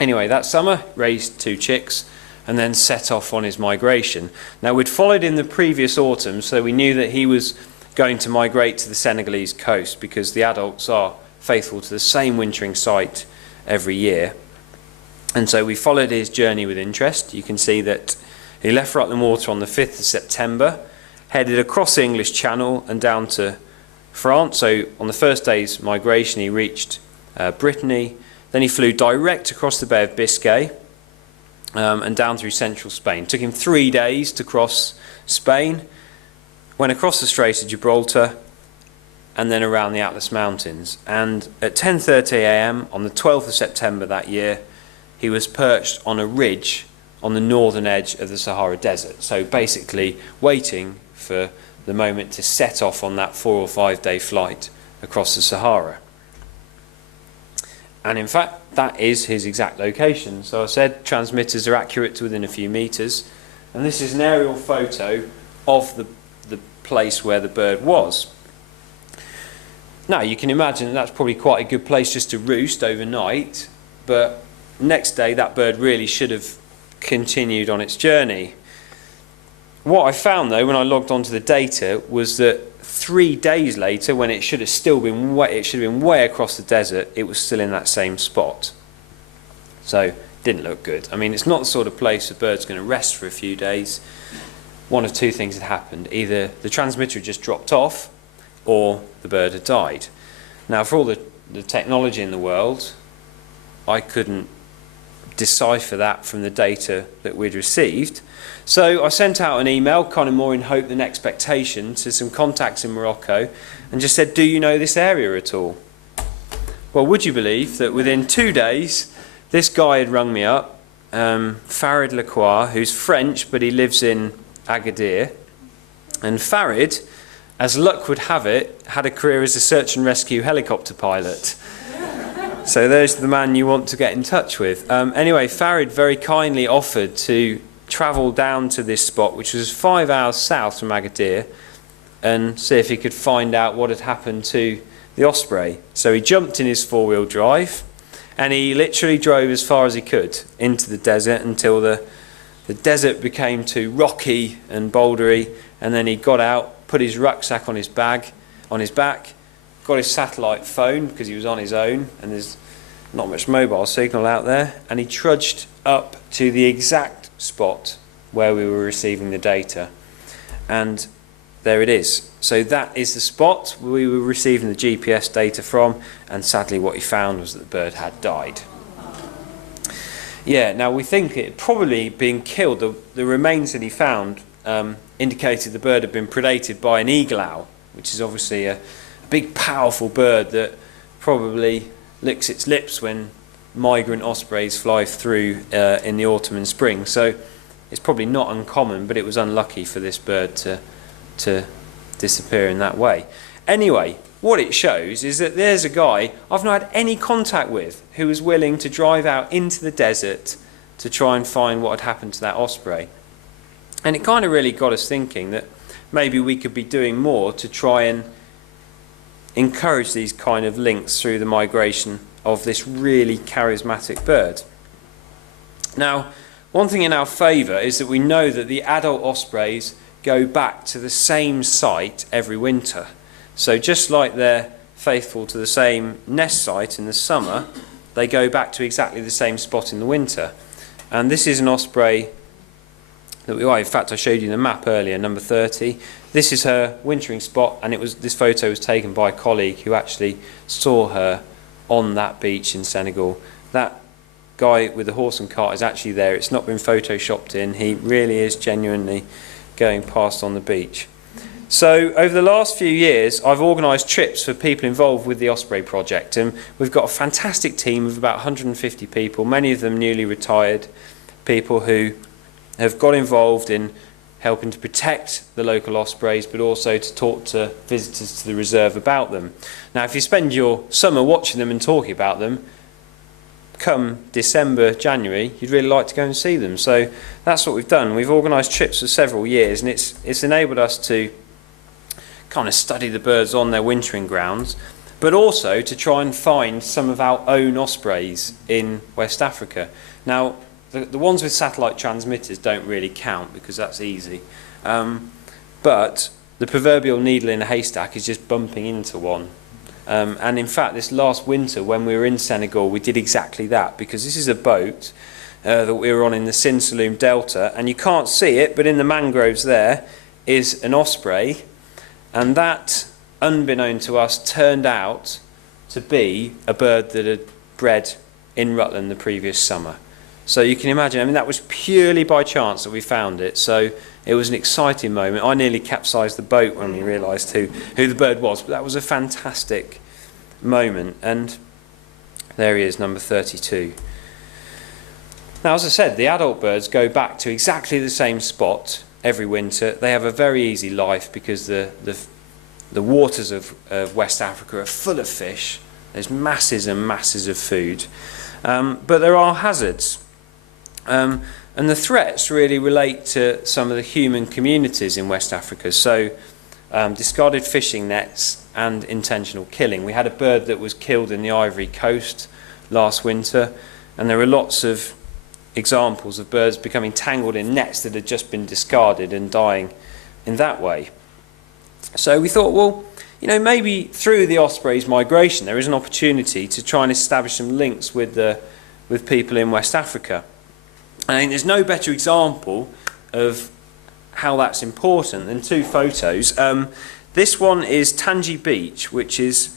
Anyway, that summer raised 2 chicks and then set off on his migration. Now we'd followed in the previous autumn, so we knew that he was going to migrate to the Senegalese coast because the adults are faithful to the same wintering site every year. And so we followed his journey with interest. You can see that he left Rutland Water on the 5th of September, headed across the English Channel and down to France. So on the first day's migration he reached Brittany, then he flew direct across the Bay of Biscay and down through central Spain. It took him 3 days to cross Spain, went across the Strait of Gibraltar and then around the Atlas Mountains. And at 10:30 a.m. on the 12th of September that year, he was perched on a ridge on the northern edge of the Sahara Desert. So basically waiting for the moment to set off on that 4 or 5 day flight across the Sahara. And in fact, that is his exact location. So I said transmitters are accurate to within a few metres. And this is an aerial photo of the place where the bird was. Now, you can imagine that's probably quite a good place just to roost overnight. But next day, that bird really should have continued on its journey. What I found, though, when I logged onto the data, was that 3 days later, when it should have still been way across the desert, it was still in that same spot. So, didn't look good. I mean, it's not the sort of place a bird's going to rest for a few days. one of two things had happened. Either the transmitter had just dropped off, or the bird had died. Now, for all the technology in the world, I couldn't decipher that from the data that we'd received. So I sent out an email, kind of more in hope than expectation, to some contacts in Morocco, and just said, do you know this area at all? Well, would you believe that within 2 days, this guy had rung me up, Farid Lacroix, who's French, but he lives in Agadir. And Farid, as luck would have it, had a career as a search and rescue helicopter pilot. So there's the man you want to get in touch with. Anyway, Farid very kindly offered to travel down to this spot, which was 5 hours south from Agadir, and see if he could find out what had happened to the Osprey. So he jumped in his four-wheel drive, and he literally drove as far as he could into the desert until the desert became too rocky and bouldery, and then he got out, put his rucksack on his back, got his satellite phone because he was on his own and there's not much mobile signal out there, and he trudged up to the exact spot where we were receiving the data, and there it is. So that is the spot we were receiving the GPS data from, and sadly what he found was that the bird had died. Yeah, now we think it had probably been killed. The remains that he found indicated the bird had been predated by an eagle owl, which is obviously a big powerful bird that probably licks its lips when migrant ospreys fly through in the autumn and spring. So it's probably not uncommon, but it was unlucky for this bird to disappear in that way. Anyway, what it shows is that there's a guy I've not had any contact with who was willing to drive out into the desert to try and find what had happened to that osprey. And it kind of really got us thinking that maybe we could be doing more to try and encourage these kind of links through the migration of this really charismatic bird. Now, one thing in our favour is that we know that the adult ospreys go back to the same site every winter. So just like they're faithful to the same nest site in the summer, they go back to exactly the same spot in the winter. And this is an osprey that in fact I showed you the map earlier, number 30. This is her wintering spot, and this photo was taken by a colleague who actually saw her on that beach in Senegal. That guy with the horse and cart is actually there. It's not been photoshopped in. He really is genuinely going past on the beach. So over the last few years, I've organised trips for people involved with the Osprey project, and we've got a fantastic team of about 150 people, many of them newly retired people who have got involved in helping to protect the local ospreys, but also to talk to visitors to the reserve about them. Now, if you spend your summer watching them and talking about them, come December, January, you'd really like to go and see them. So that's what we've done. We've organised trips for several years, and it's enabled us to kind of study the birds on their wintering grounds, but also to try and find some of our own ospreys in West Africa. Now, the ones with satellite transmitters don't really count because that's easy. But the proverbial needle in a haystack is just bumping into one. And in fact, this last winter when we were in Senegal, we did exactly that, because this is a boat that we were on in the Sin Saloum Delta, and you can't see it, but in the mangroves there is an osprey, and that, unbeknown to us, turned out to be a bird that had bred in Rutland the previous summer. So you can imagine, I mean, that was purely by chance that we found it. So it was an exciting moment. I nearly capsized the boat when we realised who the bird was. But that was a fantastic moment. And there he is, number 32. Now, as I said, the adult birds go back to exactly the same spot every winter. They have a very easy life because the waters of West Africa are full of fish. There's masses and masses of food. But there are hazards. And the threats really relate to some of the human communities in West Africa. So discarded fishing nets and intentional killing. We had a bird that was killed in the Ivory Coast last winter, and there are lots of examples of birds becoming tangled in nets that had just been discarded and dying in that way. So we thought, well, you know, maybe through the osprey's migration there is an opportunity to try and establish some links with people in West Africa. I think there's no better example of how that's important, then two photos. This one is Tangi Beach, which is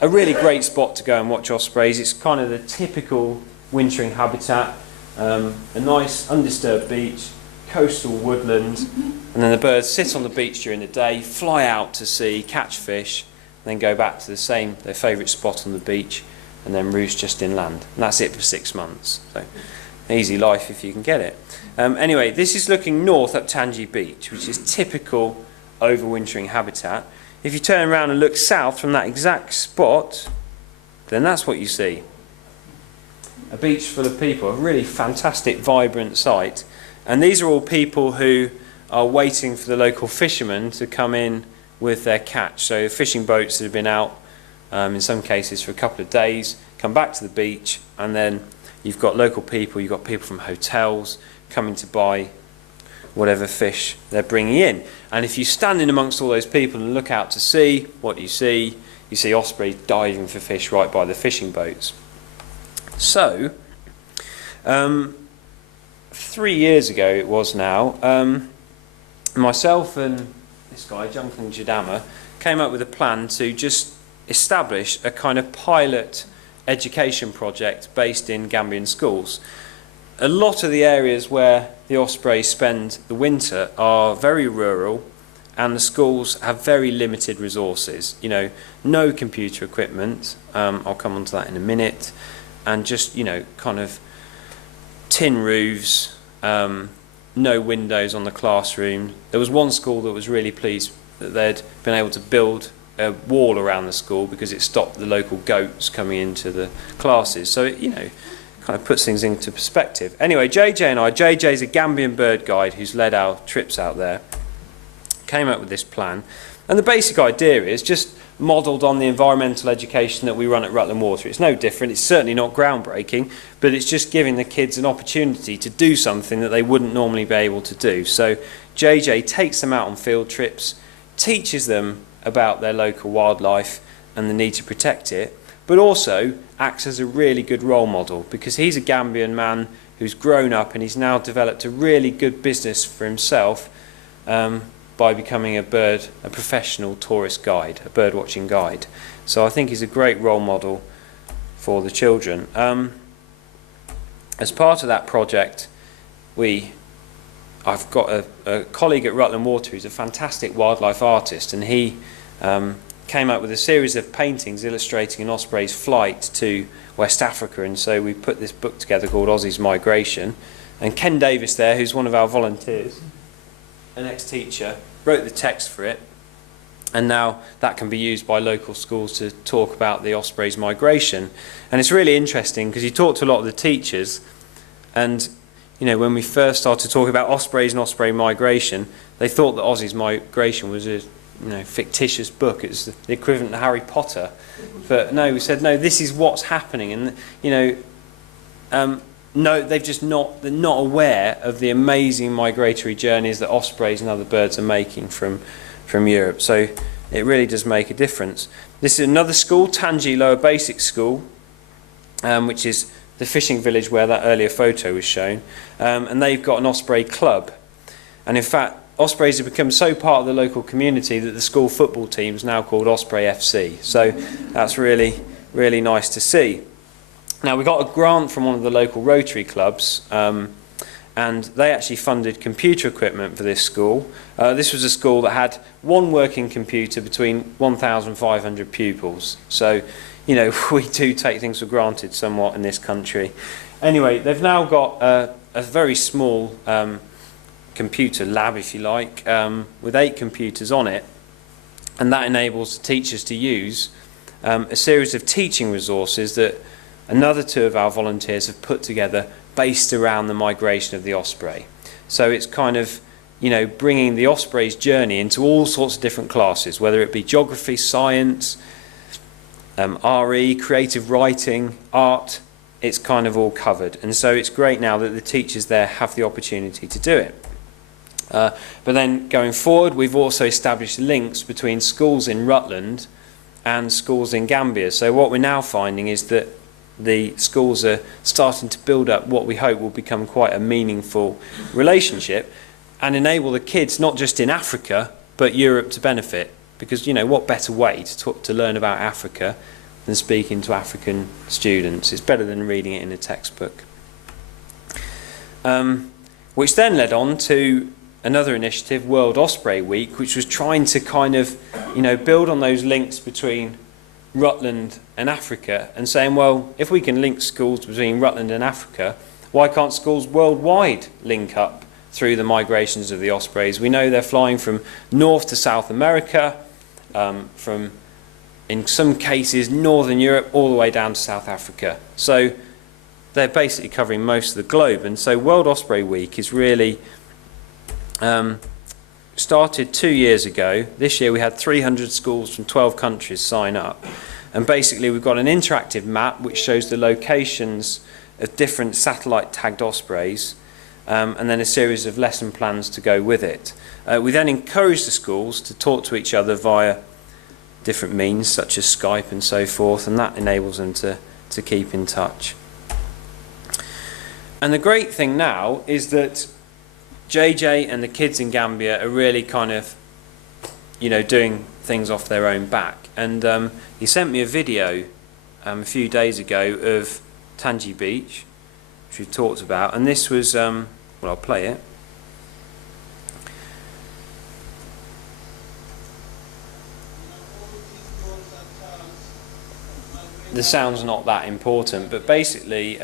a really great spot to go and watch ospreys. It's kind of the typical wintering habitat, a nice undisturbed beach, coastal woodland, and then the birds sit on the beach during the day, fly out to sea, catch fish, then go back to their favourite spot on the beach, and then roost just inland. And that's it for 6 months. So, easy life if you can get it. Anyway, this is looking north up Tangi Beach, which is typical overwintering habitat. If you turn around and look south from that exact spot, then that's what you see. A beach full of people, a really fantastic, vibrant sight. And these are all people who are waiting for the local fishermen to come in with their catch. So fishing boats that have been out, in some cases for a couple of days, come back to the beach, and then you've got local people, you've got people from hotels coming to buy whatever fish they're bringing in. And if you stand in amongst all those people and look out to sea, what do you see? You see ospreys diving for fish right by the fishing boats. So, 3 years ago it was now, myself and this guy, Junkin Jadama, came up with a plan to just establish a kind of pilot education project based in Gambian schools. A lot of the areas where the ospreys spend the winter are very rural, and the schools have very limited resources. You know, no computer equipment, I'll come on to that in a minute, and just, you know, kind of tin roofs, no windows on the classroom. There was one school that was really pleased that they'd been able to build a wall around the school because it stopped the local goats coming into the classes. So, you know, kind of puts things into perspective. Anyway, JJ's a Gambian bird guide who's led our trips out there, came up with this plan. And the basic idea is just modelled on the environmental education that we run at Rutland Water. It's no different, it's certainly not groundbreaking, but it's just giving the kids an opportunity to do something that they wouldn't normally be able to do. So JJ takes them out on field trips, teaches them about their local wildlife and the need to protect it, but also acts as a really good role model because he's a Gambian man who's grown up and he's now developed a really good business for himself by becoming a professional tourist guide, a bird watching guide. So I think he's a great role model for the children. As part of that project, I've got a colleague at Rutland Water who's a fantastic wildlife artist, and he came up with a series of paintings illustrating an osprey's flight to West Africa, and so we put this book together called Aussie's Migration. And Ken Davis there, who's one of our volunteers, an ex-teacher, wrote the text for it, and now that can be used by local schools to talk about the osprey's migration. And it's really interesting because you talk to a lot of the teachers, and you know, when we first started talking about ospreys and osprey migration, they thought that Aussie's Migration was a fictitious book. It's the equivalent to Harry Potter. But no, we said, no, this is what's happening. And, no, they're not aware of the amazing migratory journeys that ospreys and other birds are making from Europe. So it really does make a difference. This is another school, Tangi Lower Basic School, which is the fishing village where that earlier photo was shown. And they've got an osprey club. And in fact, ospreys have become so part of the local community that the school football team is now called Osprey FC. So that's really, really nice to see. Now, we got a grant from one of the local Rotary clubs, and they actually funded computer equipment for this school. This was a school that had one working computer between 1,500 pupils. So, you know, we do take things for granted somewhat in this country. Anyway, they've now got a very small computer lab, if you like, with 8 computers on it, and that enables the teachers to use a series of teaching resources that another 2 of our volunteers have put together based around the migration of the osprey. So it's kind of, you know, bringing the osprey's journey into all sorts of different classes, whether it be geography, science, RE, creative writing, art. It's kind of all covered, and so it's great now that the teachers there have the opportunity to do it. But then going forward, we've also established links between schools in Rutland and schools in Gambia. So what we're now finding is that the schools are starting to build up what we hope will become quite a meaningful relationship. and enable the kids not just in Africa but Europe to benefit. Because, you know, what better way to learn about Africa than speaking to African students? It's better than reading it in a textbook. Which then led on to another initiative, World Osprey Week, which was trying to kind of, you know, build on those links between Rutland and Africa, and saying, well, if we can link schools between Rutland and Africa, why can't schools worldwide link up through the migrations of the ospreys? We know they're flying from North to South America, from, in some cases, Northern Europe all the way down to South Africa. So they're basically covering most of the globe. And so World Osprey Week is really started 2 years ago. This year we had 300 schools from 12 countries sign up. And basically we've got an interactive map which shows the locations of different satellite tagged ospreys, and then a series of lesson plans to go with it. We then encourage the schools to talk to each other via different means such as Skype and so forth, and that enables them to keep in touch. And the great thing now is that JJ and the kids in Gambia are really kind of, you know, doing things off their own back. And he sent me a video a few days ago of Tangi Beach, which we've talked about, and this was, well, I'll play it. The sound's not that important, but basically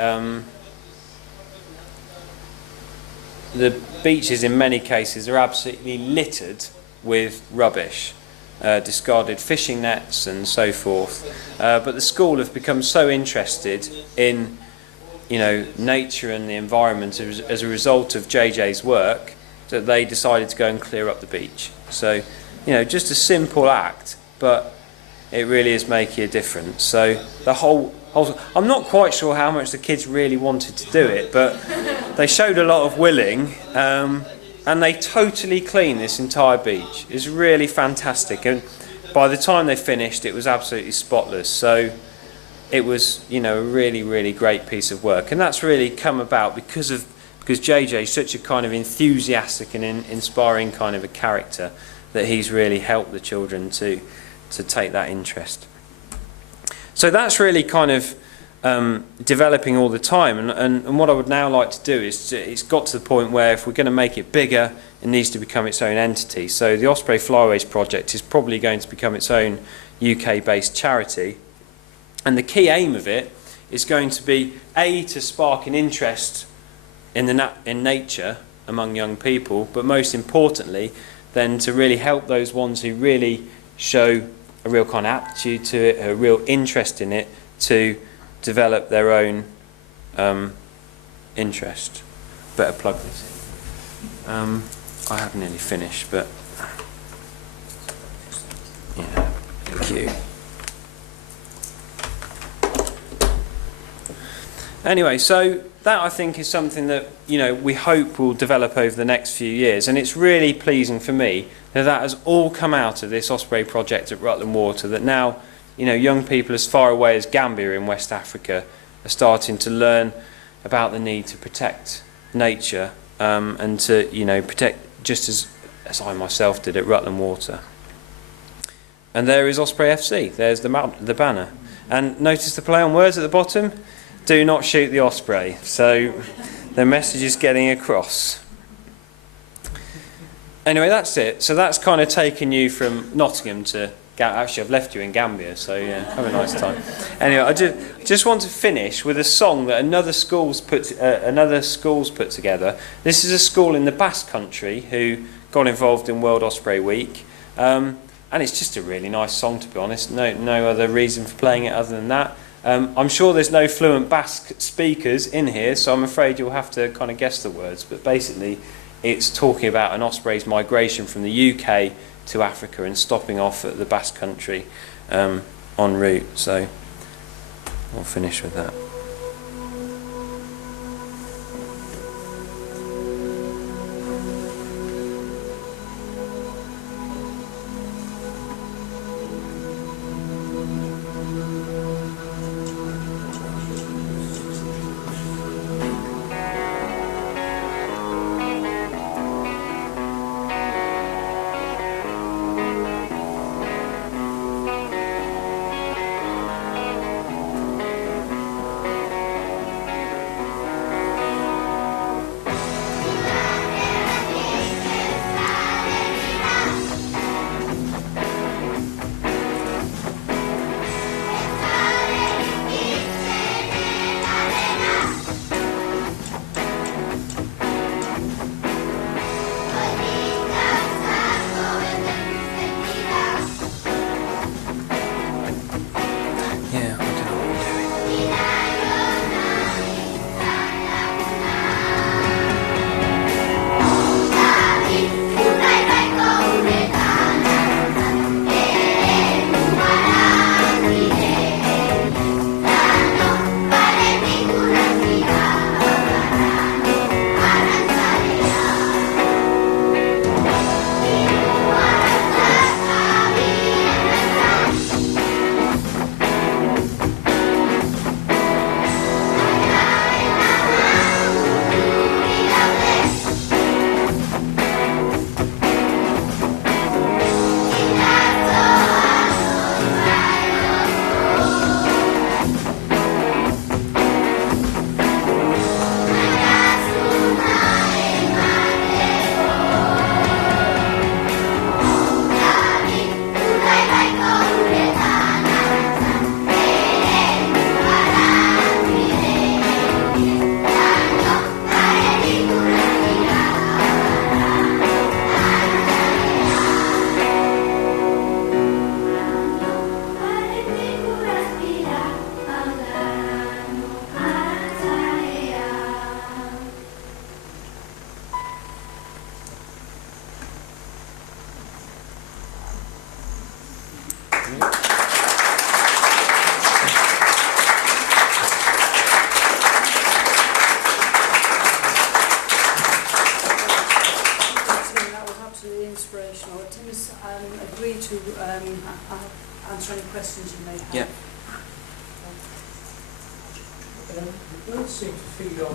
the beaches in many cases are absolutely littered with rubbish, discarded fishing nets and so forth. But the school have become so interested in, you know, nature and the environment as a result of JJ's work that they decided to go and clear up the beach. So, you know, just a simple act, but it really is making a difference. So the whole I'm not quite sure how much the kids really wanted to do it, but they showed a lot of willing, and they totally cleaned this entire beach. It's really fantastic, and by the time they finished it was absolutely spotless. So it was, you know, a really, really great piece of work, and that's really come about because JJ is such a kind of enthusiastic and inspiring kind of a character that he's really helped the children to take that interest. So that's really kind of developing all the time, and what I would now like to do is it's got to the point where if we're going to make it bigger, it needs to become its own entity. So the Osprey Flyways project is probably going to become its own UK-based charity, and the key aim of it is going to be to spark an interest in nature among young people, but most importantly then to really help those ones who really show a real kind of aptitude to it, a real interest in it, to develop their own interest. Better plug this in. I have nearly finished, but yeah, thank you. Anyway, so that I think is something that, you know, we hope will develop over the next few years, and it's really pleasing for me that has all come out of this Osprey project at Rutland Water, that now, you know, young people as far away as Gambia in West Africa are starting to learn about the need to protect nature, and to, you know, protect just as I myself did at Rutland Water. And there is Osprey FC, there's the banner. And notice the play on words at the bottom? Do not shoot the osprey. So the message is getting across. Anyway, that's it. So that's kind of taken you from Nottingham to actually I've left you in Gambia, so yeah, have a nice time. Anyway, I just want to finish with a song that another school's put together. This is a school in the Basque Country who got involved in World Osprey Week, and it's just a really nice song, to be honest. No other reason for playing it other than that. I'm sure there's no fluent Basque speakers in here, so I'm afraid you'll have to kind of guess the words, but basically it's talking about an osprey's migration from the UK to Africa and stopping off at the Basque Country en route. So I'll finish with that. The birds seem to feed on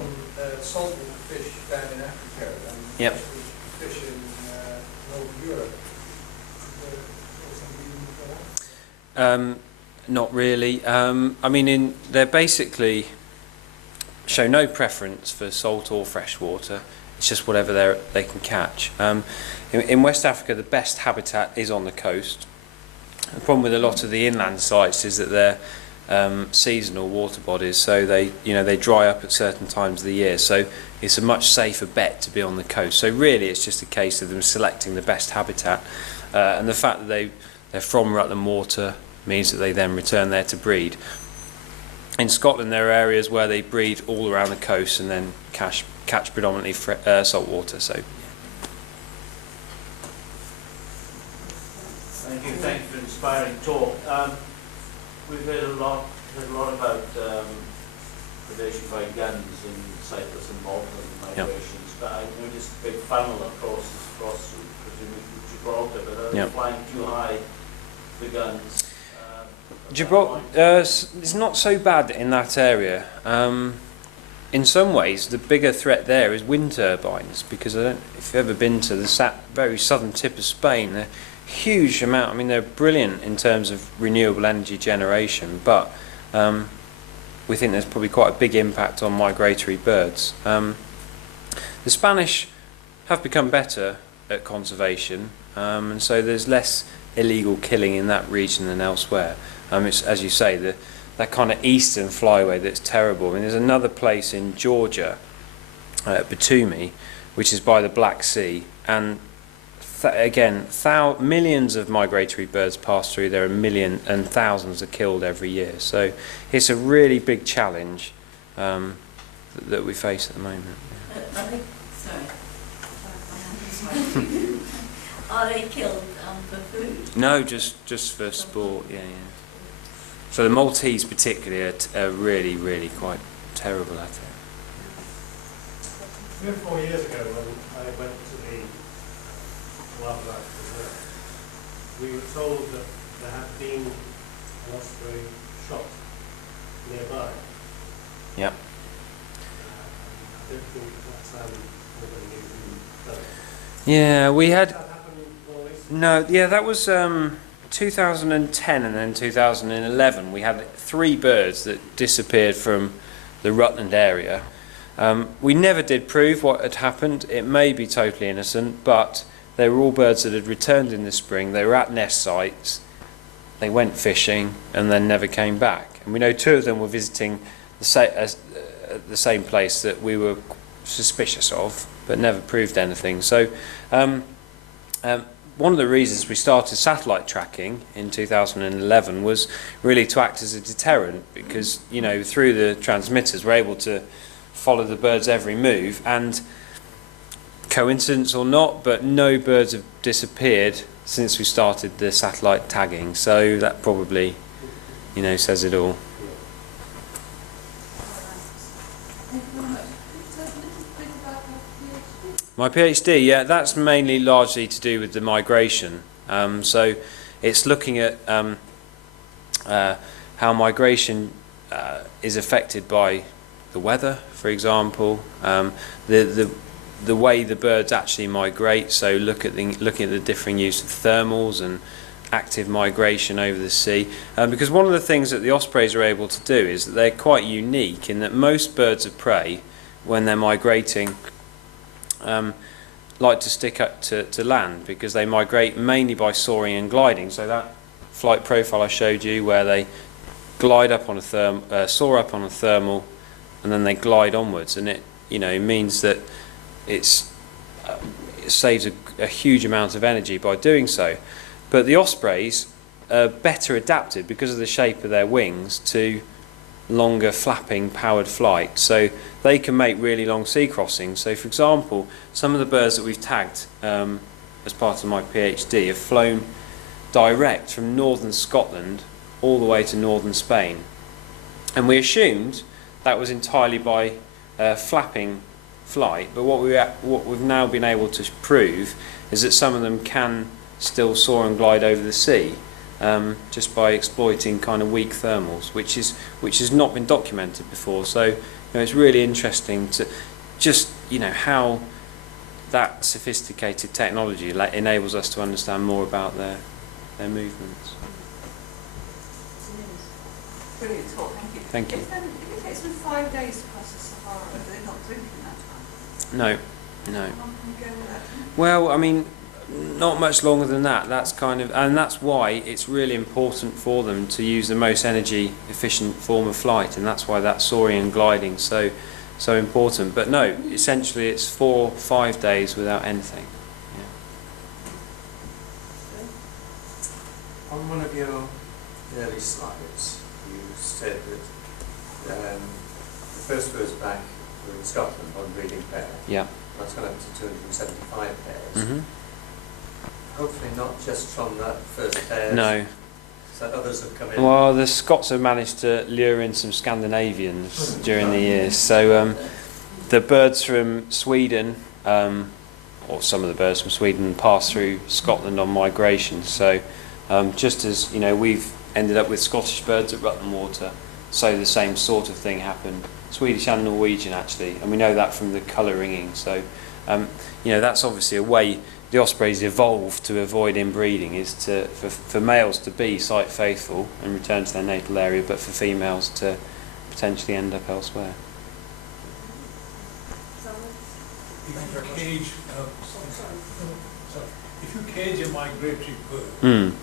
saltwater fish down in Africa and Yep. fish in Northern Europe. Is there something for that? Not really. I mean, they basically show no preference for salt or fresh water. It's just whatever they can catch. In West Africa, the best habitat is on the coast. The problem with a lot of the inland sites is that they're seasonal water bodies, so they dry up at certain times of the year. So it's a much safer bet to be on the coast. So really, it's just a case of them selecting the best habitat, and the fact that they're from Rutland water means that they then return there to breed. In Scotland, there are areas where they breed all around the coast and then catch predominantly salt water. So. Thank you. Thank you for an inspiring talk. We've heard a lot about predation by guns in Cyprus and Malta and migrations, but I noticed a big funnel across presumably Gibraltar, but are they flying too high for guns? Gibraltar, it's not so bad in that area. In some ways, the bigger threat there is wind turbines, because if you've ever been to the very southern tip of Spain, they're huge amount. I mean, they're brilliant in terms of renewable energy generation, but we think there's probably quite a big impact on migratory birds. The Spanish have become better at conservation, and so there's less illegal killing in that region than elsewhere. It's, as you say, that kind of eastern flyway that's terrible. I mean, there's another place in Georgia, Batumi, which is by the Black Sea, and again, millions of migratory birds pass through there, and thousands are killed every year. So it's a really big challenge that we face at the moment. Are they killed for food? No, just for sport. Yeah. So the Maltese particularly are really, really quite terrible at it. 3 or 4 years ago, when I went to the wildlife reserve, we were told that there had been an osprey shot nearby. Yep. I don't think that's already been done. Yeah, we Did had. that happen more recently? No, yeah, that was 2010, and then 2011. We had 3 birds that disappeared from the Rutland area. We never did prove what had happened. It may be totally innocent, but they were all birds that had returned in the spring. They were at nest sites. They went fishing and then never came back. And we know 2 of them were visiting the same place that we were suspicious of, but never proved anything. So one of the reasons we started satellite tracking in 2011 was really to act as a deterrent, because through the transmitters we're able to follow the bird's every move, and coincidence or not, but no birds have disappeared since we started the satellite tagging, so that probably says it all. My PhD, yeah, that's mainly largely to do with the migration. So it's looking at how migration is affected by the weather, for example, the way the birds actually migrate. So looking at the differing use of thermals and active migration over the sea. Because one of the things that the ospreys are able to do is that they're quite unique in that most birds of prey, when they're migrating, like to stick up to land, because they migrate mainly by soaring and gliding. So that flight profile I showed you, where they glide up on a soar up on a thermal, and then they glide onwards, and it means that it saves a huge amount of energy by doing so. But the ospreys are better adapted because of the shape of their wings to longer flapping powered flight, so they can make really long sea crossings. So for example, some of the birds that we've tagged as part of my PhD have flown direct from northern Scotland all the way to northern Spain, and we assumed that was entirely by flapping flight, but what we've now been able to prove is that some of them can still soar and glide over the sea. just by exploiting kind of weak thermals, which has not been documented before. So it's really interesting to just how that sophisticated technology enables us to understand more about their movements. Brilliant talk, thank you. Thank you. If it takes them 5 days to cross the Sahara, are they not drinking that time? No. How long can you go with that? Well, I mean, not much longer than that. That's and that's why it's really important for them to use the most energy efficient form of flight, and that's why that soaring and gliding so important. But no, essentially it's 4 or 5 days without anything. On one of your early slides, you said that the first birds back were in Scotland on breeding pair. Yeah. That's gone up to 275 pairs. Mm-hmm. Hopefully not just from that first pair. No. So others have come in. Well, the Scots have managed to lure in some Scandinavians during the years. So the birds from Sweden, or some of the birds from Sweden, pass through Scotland on migration. So just as we've ended up with Scottish birds at Rutland Water, so the same sort of thing happened. Swedish and Norwegian actually, and we know that from the colour ringing. So that's obviously a way the Ospreys evolved to avoid inbreeding, is for males to be site faithful and return to their natal area, but for females to potentially end up elsewhere. If you cage a migratory bird, Mm.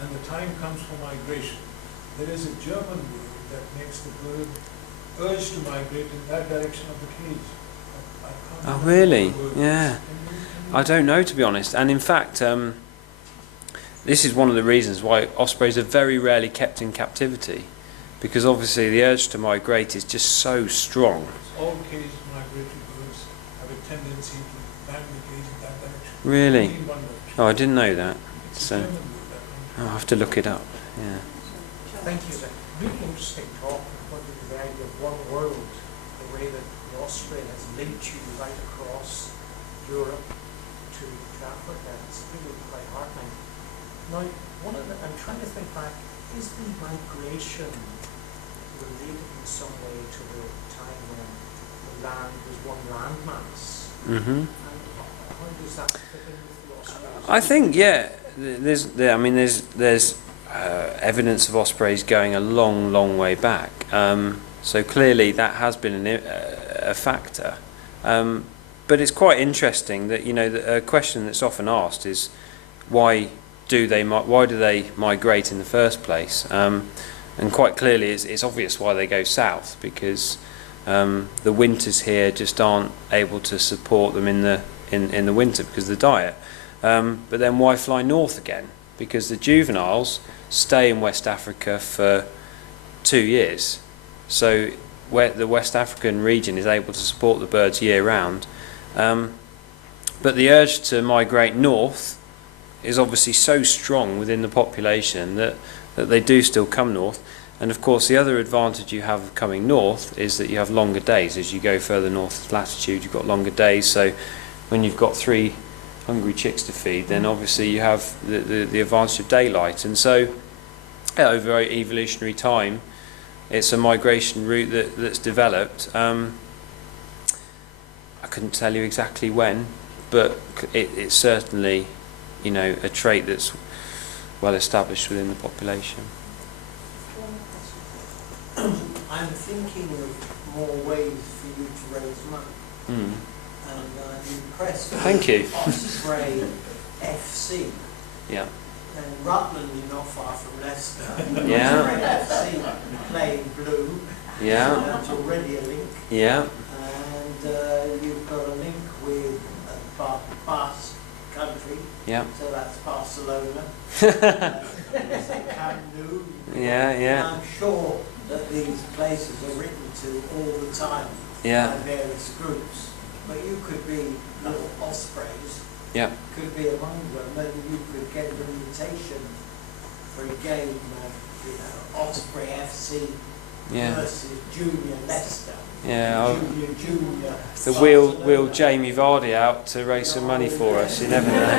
and the time comes for migration, there is a German word that makes the bird urge to migrate in that direction of the cage. I can't Oh, remember really? what the word is. Yeah. Can you- I don't know, to be honest. And in fact, this is one of the reasons why ospreys are very rarely kept in captivity, because obviously the urge to migrate is just so strong. All caged migratory birds have a tendency to bang the cage in that direction. Really? Only in one direction. Oh, I didn't know that. It's So a German word that comes I'll have to look it up. Yeah. Thank you. It's a really interesting talk from the point of view of the idea of one world, the way that the osprey has linked you right across Europe to Africa. It's really quite heartening. Now, I'm trying to think back, is the migration related in some way to the time when the land was one landmass? Mhm. And how does that fit in with the ospreys? I think there's evidence of ospreys going a long way back. So clearly that has been a factor. But it's quite interesting that a question that's often asked is why do they migrate in the first place? And quite clearly it's obvious why they go south, because the winters here just aren't able to support them in the winter because of the diet. But then why fly north again? Because the juveniles stay in West Africa for 2 years. So where the West African region is able to support the birds year round. But the urge to migrate north is obviously so strong within the population that they do still come north. And of course the other advantage you have of coming north is that you have longer days. As you go further north latitude, you've got longer days. So when you've got 3 hungry chicks to feed, then obviously you have the advantage of daylight. And so over evolutionary time, it's a migration route that's developed. I couldn't tell you exactly when, but it's certainly a trait that's well established within the population. I'm thinking of more ways for you to raise money. Mm. And I'm impressed Thank you. with Osprey FC. Yeah. And Rutland is not far from Leicester. Yeah. Osprey FC playing blue. Yeah. That's already a link. Yeah. And you've got a link with Basque country. Yeah. So that's Barcelona. Camp Nou. Yeah. And Yeah. I'm sure that these places are written to all the time Yeah. by various groups. But you could be little ospreys, Yeah. could be among them, and you could get an invitation for a game, Osprey FC Yeah. versus Junior Leicester. Yeah. Junior. So wheel Jamie Vardy out to raise some money for us. You never know.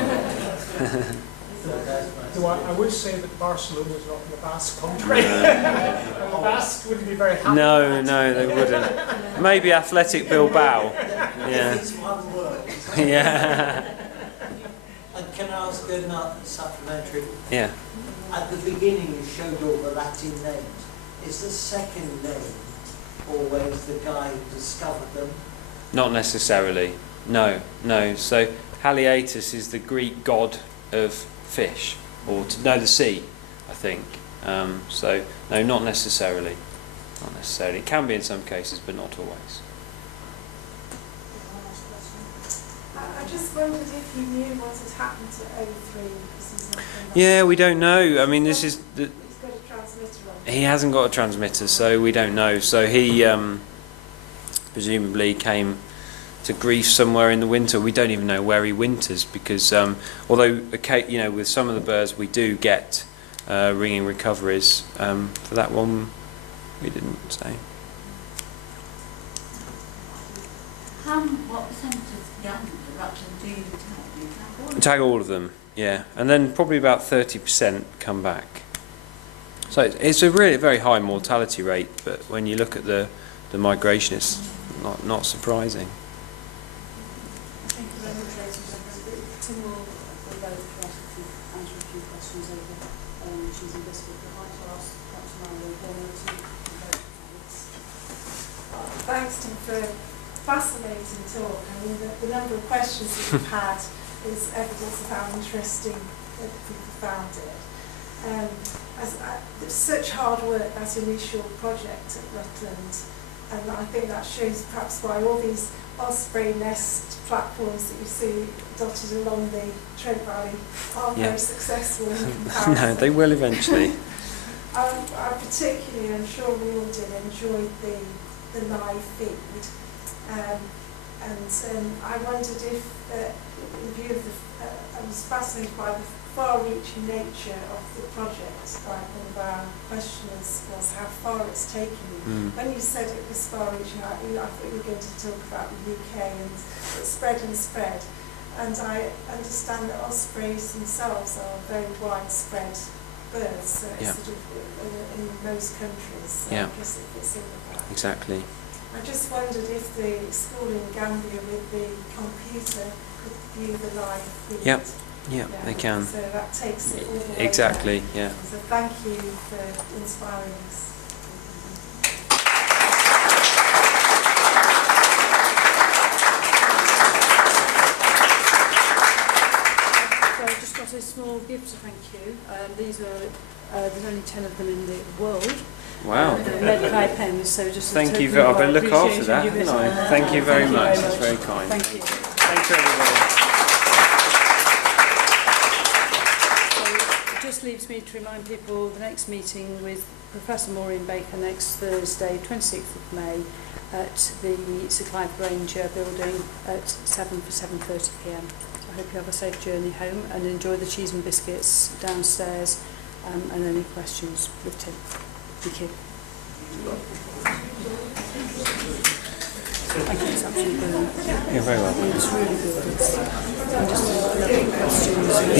So that's my Though I would say that Barcelona is not in the Basque country. And the Basques wouldn't be very happy. No, no, they wouldn't. Maybe Athletic Bilbao. Yeah. If it's one word. Yeah. And can I ask another supplementary? Yeah. At the beginning you showed all the Latin names. Is the second name always the guy who discovered them? Not necessarily. No, no. So Haliaetus is the Greek god of fish, or the sea, I think. So no, not necessarily. Not necessarily. It can be in some cases, but not always. I just wondered if you knew what had happened to O3 because he's not come back. Yeah, we don't know. I mean, this is the. He's got a transmitter on. He hasn't got a transmitter, so we don't know. So he presumably came to Greece somewhere in the winter. We don't even know where he winters because although with some of the birds we do get ringing recoveries, for that one we didn't say. What percentage of guns at Rutland do you tag? We tag all of them, yeah, and then probably about 30% come back. So it's a really very high mortality rate, but when you look at the migration, it's not surprising. Thank you very much, ladies and gentlemen. Tim will go to answer a few questions over cheese and biscuit. I'd like to ask Dr. Marlowe one or two comments. Thanks, Tim, for a fascinating talk. I mean, the number of questions that you've had is evidence of how interesting that people found it. It's such hard work, that initial project at Rutland, and I think that shows perhaps why all these osprey nest platforms that you see dotted along the Trent Valley aren't very successful in comparison. No, they will eventually. I particularly, I'm sure we all did, enjoyed the live feed, and I wondered if, in view of I was fascinated by the far-reaching nature of the project. Like one of our questioners was how far it's taken you. When you said it was far-reaching, I thought you were going to talk about the UK, and it spread and spread. And I understand that ospreys themselves are very widespread birds, so it's sort of in most countries. So I guess it fits in with that. Exactly. I just wondered if the school in Gambia with the computer could view the live feed. Yep. Yeah, they can. So that takes it all the way exactly, down. yeah. So thank you for inspiring us. So I've just got a small gift to thank you. These are, there's only 10 of them in the world. Wow. They're Mackrill pens, so just thank you. I better look after that, haven't I? Thank you very much. That's very kind. Thank you. Thanks, everybody. It just leaves me to remind people the next meeting with Professor Maureen Baker next Thursday, 26th of May, at the Sir Clive Granger building at 7 for 7:30 p.m. So I hope you have a safe journey home and enjoy the cheese and biscuits downstairs, and any questions with Tim. Thank you. Thank you, it's absolutely brilliant. You're very welcome. It's really good. It's just lovely questions.